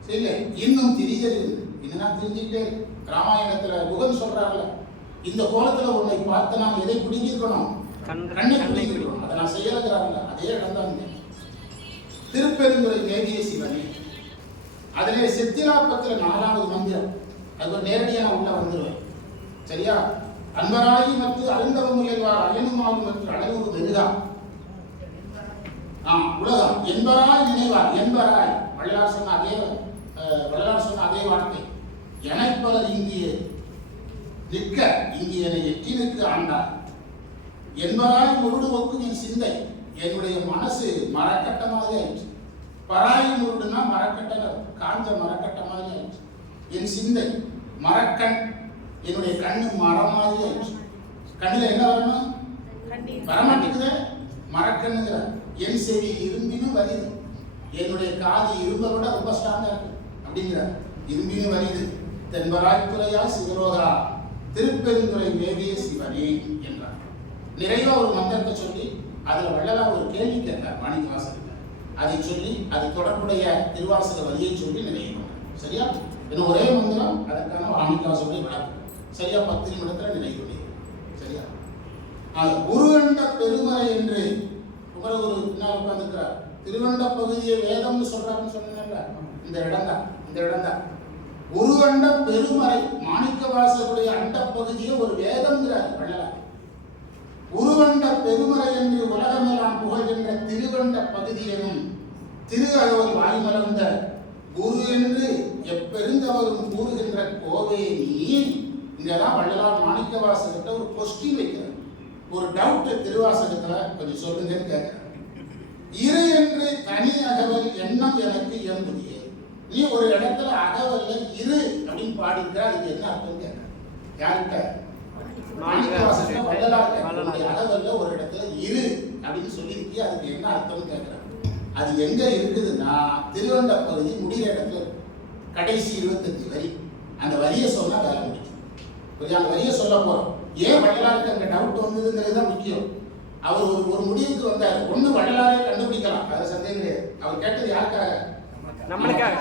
சரியில்லை, இன்னும் திரிகிறது. இதெல்லாம் தெரிஞ்சுக்கிட்டே ராமாயணத்துல குகன் சொல்றாருல, இந்த கோலத்துல உன்னை பார்த்து நான் எதை பிடிங்கிருக்கணும்? கண்ணை பிடிங்கிருக்கணும். அதை நான் செய்யலங்கிறாங்கல்ல, அதே இடம் தான் திருப்பெருந்துறை மேவிய சிவனே. அதிலே சித்திராப்பத்துல 4வது மந்திரம். அது நேரடியாக உள்ள வந்துடுவேன். சரியா? அன்பராயி மற்றும் அருந்தவ முயல்வார் அயனுமாவு மற்றும் அழகு வெறுகா உலகம் என்பராய் நினைவார். என்பராய் வள்ளலார் சொன்ன அதே வார்த்தை. எனைப்பலர் இங்கியே நிற்க இங்கு என்னை எட்டி நிற்கு ஆண்டார். என்பராய் முருடு ஒக்கும் என் சிந்தை. என்னுடைய மனசு மரக்கட்ட மாதிரி ஆயிடுச்சு. பராய் முருடுனா மரக்கட்ட, காஞ்ச மரக்கட்ட மாதிரி ஆயிடுச்சு. என் சிந்தை மரக்கண். என்னுடைய கண்ணு மரம் மாதிரி ஆயிடுச்சு. கண்ணில் என்ன வரணும்? வரமாட்டேங்குது, மரக்கண்ணுங்கிற. என் செவி இரும்பினும் வருது. என்னுடைய காது இரும்பை விட ரொம்ப ஸ்ட்ராங்கா இருக்கு அப்படிங்கிற. இரும்பினும் வருது. தென்பராய்த்துறையா சிவலோகரா திருப்பெருந்துறை மேவிய சிவனே என்றார். நிறைவா ஒரு மந்திரத்தை சொல்லி அதுல வள்ளலார் ஒரு கேள்வி கேட்டார் மாணிக்க வாசகர். அதை சொல்லி அது தொடர்புடைய திருவாசக வரியை சொல்லி நிறைவு பண்ணார். சரியா? இன்னும் ஒரே மந்திரம், அதற்கான மாணிக்க வாசகருடைய விளக்கம். சரியா? 10 நிமிடத்துல நிறைவு பண்ணி. சரியா? குருவண்ட பெருமறை என்று குமரகுரு பின்னால் உட்கார்ந்துக்கிறார். திருவண்ட பகுதியை வேதம்னு சொல்றாருன்னு சொன்னாங்கல்ல, இந்த இடம் தான் குருவண்ட பெருமறை. மாணிக்க வாசகருடைய அண்ட பகுதியை ஒரு வேதம்ங்கிறார் வள்ளலார். உருவண்ட பெருமறை என்று உலகமெல்லாம் புகழ்கின்ற திருவண்ட பகுதியெனும் திரு அகவல் வாய்மலர்ந்த குரு என்று எப்பெருந்தவரும் கூறுகின்ற கோவே நீ. இங்கதான் வள்ளலார் மாணிக்க வாசகத்தை ஒரு கொஸ்டின் வைக்கிறார். ஒரு டவுட் திருவாசகத்துல கொஞ்சம் சொல்லுங்கன்னு கேட்கிறார். இரு என்று தனி அகவல் எண்ணம் எனக்கு எம்புதியே. நீ ஒரு இடத்துல அகவல்ல இரு அப்படின்னு பாடிக்கிற, அதுக்கு என்ன அர்த்தம் கேட்கிற? யார்கிட்ட? அகவல்ல ஒரு இடத்துல இரு அப்படின்னு சொல்லியிருக்கீங்க, அதுக்கு என்ன அர்த்தம்னு கேட்கிறார். அது எங்க இருக்குதுன்னா திருவண்ட பகுதி முடிகிற இடத்துல கடைசி 25 வரி. அந்த வரியை சொன்னா வேலை முடியும். அந்த வரியை சொல்ல போறோம். ஏன் வள்ளலாருக்கு அங்க டவுட் வந்ததுங்கிறது தான் முக்கியம். அவர் ஒரு முடிவுக்கு வந்தார். ஒண்ணு வள்ளலாரே கண்டுபிடிக்கலாம், அது சந்தேகம் கிடையாது. அவர் கேட்டது யாருக்காக? நம்மளுக்காக.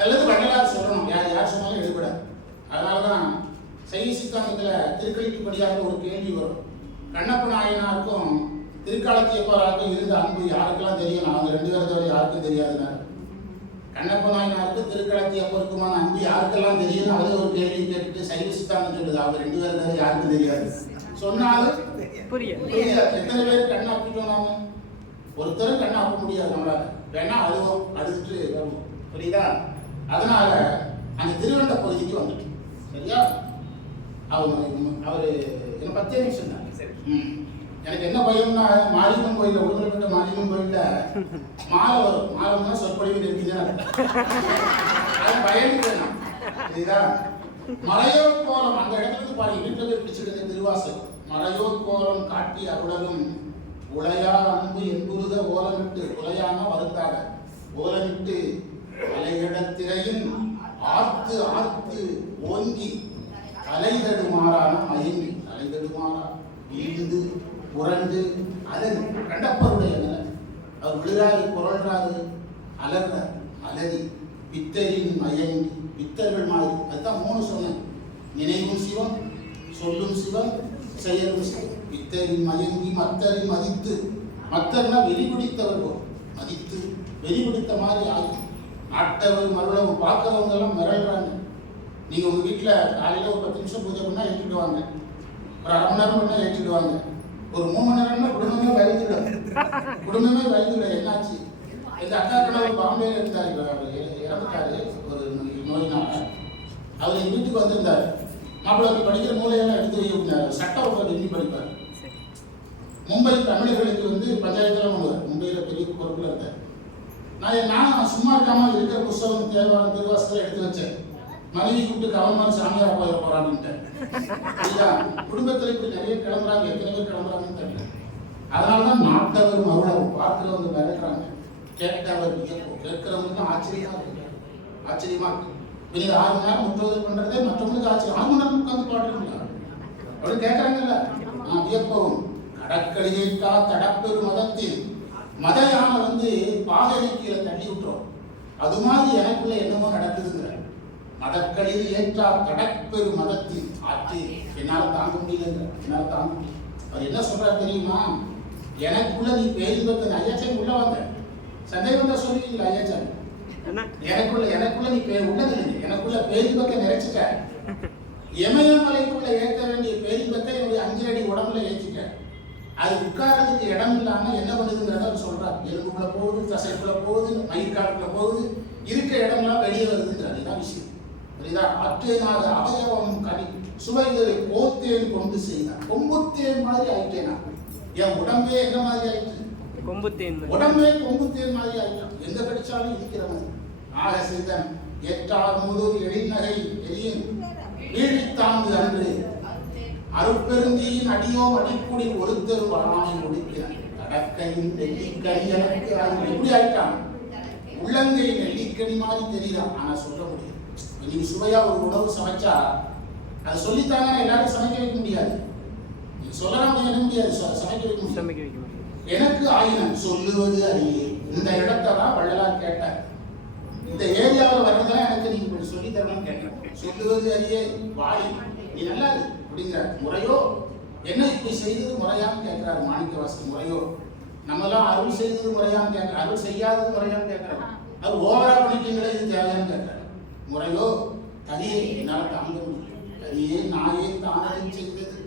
அல்லது வள்ளலார் சொல்லணும். யார் சொன்னாலும் எழுதக்கூடாது. அதனாலதான் சைவ சித்தாந்தத்துல திருக்கழிக்கும்படியாக ஒரு கேள்வி வரும். கண்ணப்ப நாயனாருக்கும் திருக்காலத்தியப்பராருக்கும் இருந்த அன்பு யாருக்கெல்லாம் தெரியும்? அவங்க 2 பேரும் தவிர யாருக்கும் தெரியாதுனாரு. கண்ணப்ப நாயனாருக்கு திருக்காலத்தியப்பருக்குமான அன்பு யாருக்கெல்லாம் தெரியும்? அது ஒரு கேள்வி கேட்டுட்டு சைவ சித்தாந்தம் சொல்லுது அவங்க 2 பேரும் தவிர யாருக்கும் தெரியாது. சொன்னாலும் எத்தனை பேர் கண்ணை அப்பிட்டோம்? நாம ஒருத்தரும் கண்ணை அப்ப முடியாது நம்மளால. வேணா அழுவோம், அழுதுட்டு வருவோம். புரியுதா? அதனால அந்த திருவண்ட பகுதிக்கு வந்துட்டு. சரியா? அவரு என்ன 10 நிமிஷம் தான். எனக்கு என்ன பயம்னா மாரியம்மன் கோயில உடுமலைப்பட்ட மாரியம்மன் கோயில மாலை வரும். மாலை வந்து சொற்பொழிவு இருக்குதுன்னு பயந்து. சரிதா? மலையோர் கோலம் அந்த இடத்துல பாருங்க, வீட்டுல போய் பிடிச்சிருக்க திருவாசகம். மலையோர் கோலம் காட்டி அருளலும் உளையா அன்பு என்புருத ஓலமிட்டு. உளையான வருந்தாக ஓலமிட்டு அலையிடத்திரையும் ஆர்த்து ஆர்த்து ஓங்கி அலைதடுமாறான மயங்கி. அலைதடுமாறா வீழ்ந்து புரண்டு அலறி. கண்டப்பருடைய நிலை. அவர் விழுறாரு, புரள்றாரு, அலற அலறி பித்தரின் மயங்கி. பித்தர்கள் மாதிரி. அதுதான் 3 சொன்னேன். நினைவும் சிவம், சொல்லும் சிவம், செயலும் சிவம். பித்தரின் மயங்கி மத்தரின் மதித்து. மத்தர்னா வெறிபிடித்தவர், மதித்து வெறிபிடித்த மாதிரி ஆகி. நாட்டவர் மருளவும் பார்க்கறவங்க எல்லாம் மிரள்றாங்க. நீங்க உங்க வீட்டுல காலையில ஒரு 10 நிமிஷம் பூஜை பண்ணா ஏற்றிடுவாங்க, ஒரு அரை மணி நேரம் பண்ணா ஏற்றிடுவாங்க, ஒரு 3 மணி நேரம்னா குடும்பமே பயந்துடும். என்னாச்சு? எங்க அக்கா கணவர் பாம்பேல இருந்தாரு, இறந்துட்டாரு ஒரு நோயினால. அவர் எங்க வீட்டுக்கு வந்திருந்தாரு. மாப்பிள்ளை படிக்கிற மூலையெல்லாம் எடுத்து வைக்கிறாரு, சட்டம் எண்ணி படிப்பார். மும்பை தமிழர்களுக்கு பஞ்சாயத்துல மும்பையில பெரிய பொறுப்புல இருந்தார். நான் சும்மா இருக்காம இருக்கிற புஸ்தகம் தேவாரம் திருவாசகம் எடுத்து வச்சேன். மனைவி கூப்பிட்டு கவர்மெண்ட் சாமியார் போயிட போறான்னு. குடும்பத்துல இப்படி நிறைய கிளம்புறாங்க, எத்தனை பேர் கிளம்புறாங்கன்னு தெரியல. அதனாலதான் நாட்டவர் மருளவர் பார்க்கிறவங்க மிரட்டுறாங்க, கேட்டவர் கேட்கிறவங்களுக்கு ஆச்சரியமா இருக்கு. நீங்க 6 மணி நேரம் முற்றுவதல் பண்றதே மற்றவங்களுக்கு ஆச்சரியம். 6 மணி நேரம் உட்கார்ந்து பாடுறீங்களா அப்படின்னு கேட்கறாங்கல்ல. வியப்பவும் கடற்கடியேட்டா தடப்பெரு மதத்தில் மத யானை பாதனை கீழே தள்ளி விட்டுரும். அது மாதிரி எனக்குள்ள என்னமோ நடக்குதுங்கிற மதக்களில் ஏற்றா கடற்பெரு மதத்தில் ஆற்றி என்னால தாங்க முடியலங்கிற. அவர் என்ன சொல்றாரு தெரியுமா? எனக்குள்ள நீ பேரின்பத்தின் ஐயாச்சன் உள்ள வாங்க, சந்தேகம் தான் சொல்லுவீங்களா? ஐயாச்சன் எனக்குள்ள நீ உள்ளது இல்லை, எனக்குள்ள பேரின்பத்தை நிறைச்சிட்ட. இமயமலைக்குள்ள ஏற்க வேண்டிய பேரின்பத்தை என்னுடைய 5 அடி உடம்புல ஏற்றிட்ட. அது உட்கார்றதுக்கு இடம் இல்லாம என்ன பண்ணுதுங்கிறத அவர் சொல்றாரு. எலும்புக்குள்ள போகுது, தசைக்குள்ள போகுது, மயிர்காலுக்குள்ள போகுது, இருக்க இடம்லாம் வெளியே வருதுங்கிறது. இதுதான் விஷயம். புரியுதா? அற்றேனாக அவயவம் கனி சுவைகளை போத்தேன் கொண்டு செய்தான். கொம்புத்தேன் மாதிரி ஆயிட்டேனா? என் உடம்பே என்ன மாதிரி ஆயிட்டு? உடம்பே கொம்புத்தேன் மாதிரி ஆயிட்டான். எங்க கடிச்சாலும் இருக்கிற மாதிரி. ஆக செய்தான் எட்டார் முழு எழில்நகை எரியும் வீழித்தாந்து அன்று அருட்பெருந்தியின் அடியோ அடிக்குடி ஒருத்தர் வராமை முடிக்கிறான். கடற்கையின் நெல்லிக்கனி எனக்கு எப்படி ஆயிட்டான்? உள்ளங்கை நெல்லிக்கனி மாதிரி தெரியுதான், ஆனா சொல்ல முடியும். நீங்க சுவையா ஒரு உணவு சமைச்சா அதை சொல்லித்தாங்க எல்லாரும் சமைக்க வைக்க முடியாது. நீங்க சொல்லலாம் முடியாது, சமைக்க வைக்க முடியாது. எனக்கு ஆயினம் சொல்லுவது அறியே. இந்த இடத்தான் வள்ளலார் கேட்டார். இந்த ஏரியாவில் வர்றதெல்லாம் எனக்கு நீங்க கொஞ்சம் சொல்லி தரணும்னு கேட்டேன். சொல்லுவது அறியே வாய் நீ நல்லா அப்படிங்கிற முறையோ என்ன இப்படி செய்தது முறையான்னு கேட்கிறாரு மாணிக்கவாசகர். முறையோ நம்மெல்லாம் அருள் செய்தது முறையான்னு கேட்க, அருள் செய்யாதது முறையான்னு கேட்கிறாரு. அது ஓவரா பண்ணிட்டீங்களே, இது தேவையான்னு கேட்கிறாரு. முறையோ தனியே என்னால் தாங்க முடியும். தனியே நாயே தானே செய்தது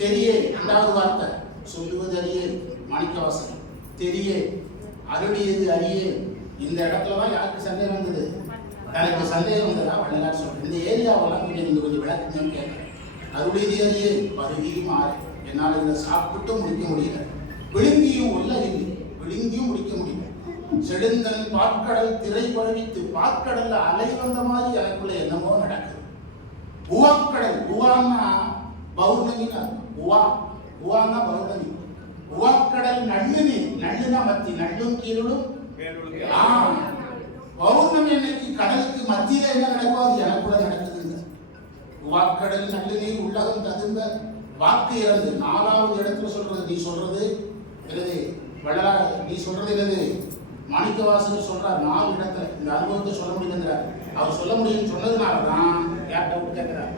தெரிய. 2வது வார்த்தை சொல்லுவது அறியே மாணிக்கவாசகர். தெரிய அருளியது அறியே. இந்த இடத்துலதான் யாருக்கு சந்தேகம் வந்தது? எனக்கு சந்தேகம் வந்ததா? வள்ளலார் சொல்றேன். இந்த ஏரியாவெல்லாம் கொஞ்சம் விளக்குங்கன்னு கேட்கிறேன். அருளியது அறியே பருகியும் மாறு. என்னால் இதை சாப்பிட்டு முடிக்க முடியல, விழுங்கியும் உள்ள இல்லை, விழுங்கியும் முடிக்க முடியல. செடுந்தன் பாற்கடல் திரை பழவித்து பாற்கடல்ல அலை வந்த மாதிரி எனக்குள்ள என்னமோ நடக்குது. உவாக்கடல், உவான்னா பௌர்ணமினா, உவான்னா பௌர்ணமி. உவாக்கடல் நள்ளுனி, நள்ளுனா மத்தி, நள்ளும் கீழும். பௌர்ணமி அன்னைக்கு கடலுக்கு மத்தியில என்ன நடக்கும் அது எனக்குள்ள நடக்குதுங்க. உவாக்கடல் நள்ளுனி உள்ளகம் ததும்ப வாக்கு இறந்து. 4வது இடத்துல சொல்றது. நீ சொல்றது என்னது வள்ளலார்? நீ சொல்றது என்னது? மாணிக்கவாசகர் சொல்றார் 4 இடத்துல இந்த அனுபவத்தை சொல்ல முடியுங்கிறார். அவர் சொல்ல முடியும்னு சொன்னதுனாலதான் யார் டவுட் கேட்கிறார்?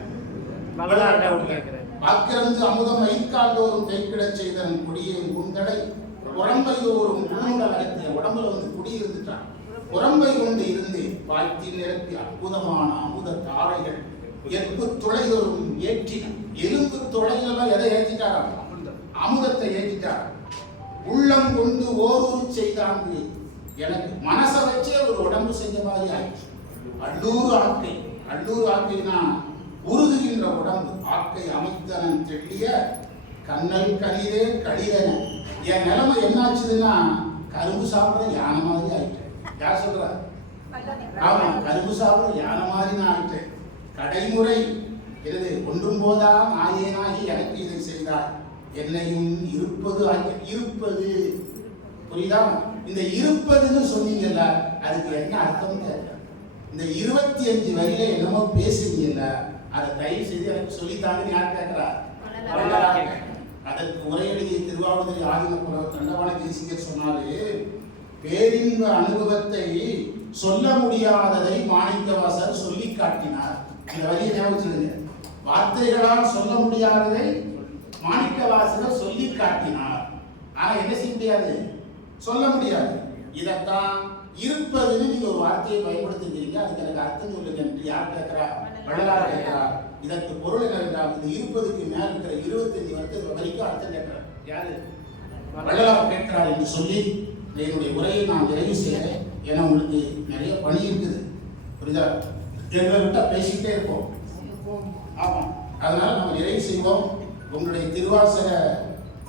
வாக்கிருந்து அமுதம் மயிர்கால்தோறும் கைக்கிட செய்தன் குடியை குந்தடை உடம்பை தோறும் குழுங்கள் அழைத்த. உடம்புல குடி இருந்துட்டான். உடம்பை கொண்டு இருந்து வாழ்த்தில் நிரப்பி அற்புதமான அமுத தாரைகள் எற்பு துளைதோறும் ஏற்றின. எலும்பு துளைகளெல்லாம் எதை ஏற்றிட்டாராம்? அமுதத்தை ஏற்றிட்டார். உள்ளம் கொண்டு ஓரூறு செய்தாங்க. எனக்கு மனசை வச்சே ஒரு உடம்பு செஞ்ச மாதிரி ஆயிடுச்சு. அல்லூர் ஆக்கை, அல்லூர் ஆக்கைனா உருகுகின்ற உடம்பு. ஆக்கை அமைத்தனன் தெளிய கண்ணல் கலிதே கலிதன. என் நிலைமை என்னாச்சுன்னா கரும்பு சாப்பிட யானை மாதிரி ஆயிட்டேன். யார் சொல்றா? ஆமா, கரும்பு சாப்பிட யானை மாதிரி நான் ஆயிட்டேன். கடைமுறை எனது ஒன்றும் போதா நாயேனாகி எனக்கு இதை செய்தார். என்னையும் இருப்பது இருப்பது. புரியுதா? இந்த இருப்பதுன்னு சொன்னீங்கல்ல, அதுக்கு என்ன அர்த்தம் கேட்க. இந்த 25 வரியில என்னமோ பேசுறீங்கல்ல, அதை தயவு செய்து எனக்கு சொல்லித்தாங்கன்னு யார் கேட்கிறா? அதற்கு உரை எழுதிய திருவாவூர் ஆதின புலவர் தண்டவாள தேசிகர் சொன்னாரு, பேரின்ப அனுபவத்தை சொல்ல முடியாததை மாணிக்கவாசகர் சொல்லி காட்டினார். இந்த வரியை ஞாபகம், வார்த்தைகளால் சொல்ல முடியாததை மாணிக்கவாசகர் சொல்லி காட்டினார். ஆனா என்ன செய்ய முடியாது? சொல்ல முடியாது. இதைத்தான் இருப்பதுன்னு நீங்க ஒரு வார்த்தையை பயன்படுத்துறீங்க. அதுக்கு எனக்கு அர்த்தம் சொல்லுங்க என்று யார் கேட்கிறா? வள்ளலார் கேட்கிறார். இதற்கு பொருள் என்னவென்றால் இது 20க்கு மேல் இருக்கிற 25 வருடத்துக்கு வரைக்கும் அர்த்தம் கேட்கிறார். யாரு? வள்ளலார் கேட்கிறார் என்று சொல்லி என்னுடைய உரையை நான் நிறைவு செய்கிறேன். ஏன்னா உங்களுக்கு நிறைய பணி இருக்குது, புரியுதா? எங்களை விட்டா பேசிக்கிட்டே இருப்போம். ஆமா, அதனால நம்ம நிறைவு செய்வோம். உங்களுடைய திருவாசக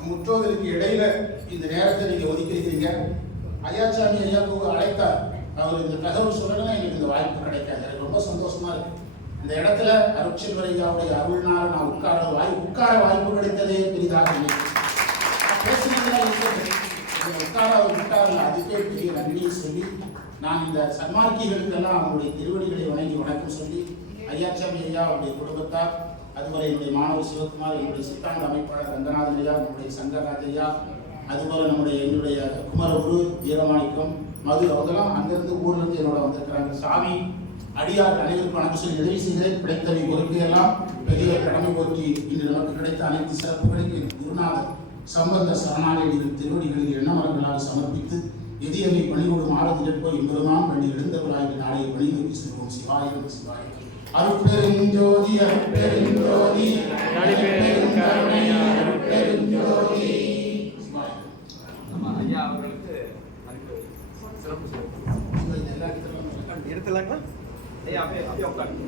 முற்றோதலுக்கு இடையில இந்த நேரத்தை நீங்க ஒதுக்கியிருக்கீங்க. ஐயாச்சாமி ஐயாவுக்கு அழைத்தார். அவர் இந்த தகவல் சொல்லணும்னா எங்களுக்கு இந்த வாய்ப்பு கிடைக்காது. எனக்கு ரொம்ப சந்தோஷமா இருக்கு. இந்த இடத்துல அருட்செல்வர் ஐயாவுடைய அருள்னால நான் உட்கார வாய்ப்பு கிடைத்ததே பெரிதாக பேசுனதுலாம் உட்கார அதுக்கே பெரிய நன்றியை சொல்லி நான் இந்த சன்மார்க்கிகளுக்கெல்லாம் அவங்களுடைய திருவடிகளை வணங்கி வணக்கம் சொல்லி ஐயாச்சாமி ஐயா அவருடைய குடும்பத்தார், அதுபோல என்னுடைய மாணவர் சிவகுமார், என்னுடைய சித்தாந்த அமைப்பாளர் ரங்கநாதன் ஐயா, நம்முடைய சங்கராஜ் ஐயா, அதுபோல எங்களுடைய குமரகுரு வீரமாணிக்கம் மது அவங்கெல்லாம் அங்கிருந்து ஊர்ல இருந்து என்னோட வந்திருக்கிறாங்க. சாமி அடியார் அனைவருக்கும் வணக்கம் சொல்லி நிறைவு செய்கிறேன். கிடைத்தவை பொறுப்பையெல்லாம் பெரிய கடமை போற்றி இன்று நமக்கு கிடைத்த அனைத்து சிறப்புகளுக்கு குருநாதர் சம்பந்த சரணாலயங்களின் திருவடிகளில் எண்ணமரங்களால் சமர்ப்பித்து எதியவை பணிகொடும் ஆரதிகள் போய் எம்பெருமான் பண்ணி எழுந்தவராகி நாளைய பணி நோக்கி செல்வோம். சிவாய சிவாய. அருட்பெருஞ்சோதி அருட்பெருஞ்சோதி அருட்பெருங்கருணை அருட்பெருஞ்சோதி. ஐயா அவர்களுக்கு சிறப்பு எடுத்துலாங்களா? ஐயா அப்படியே உட்காந்து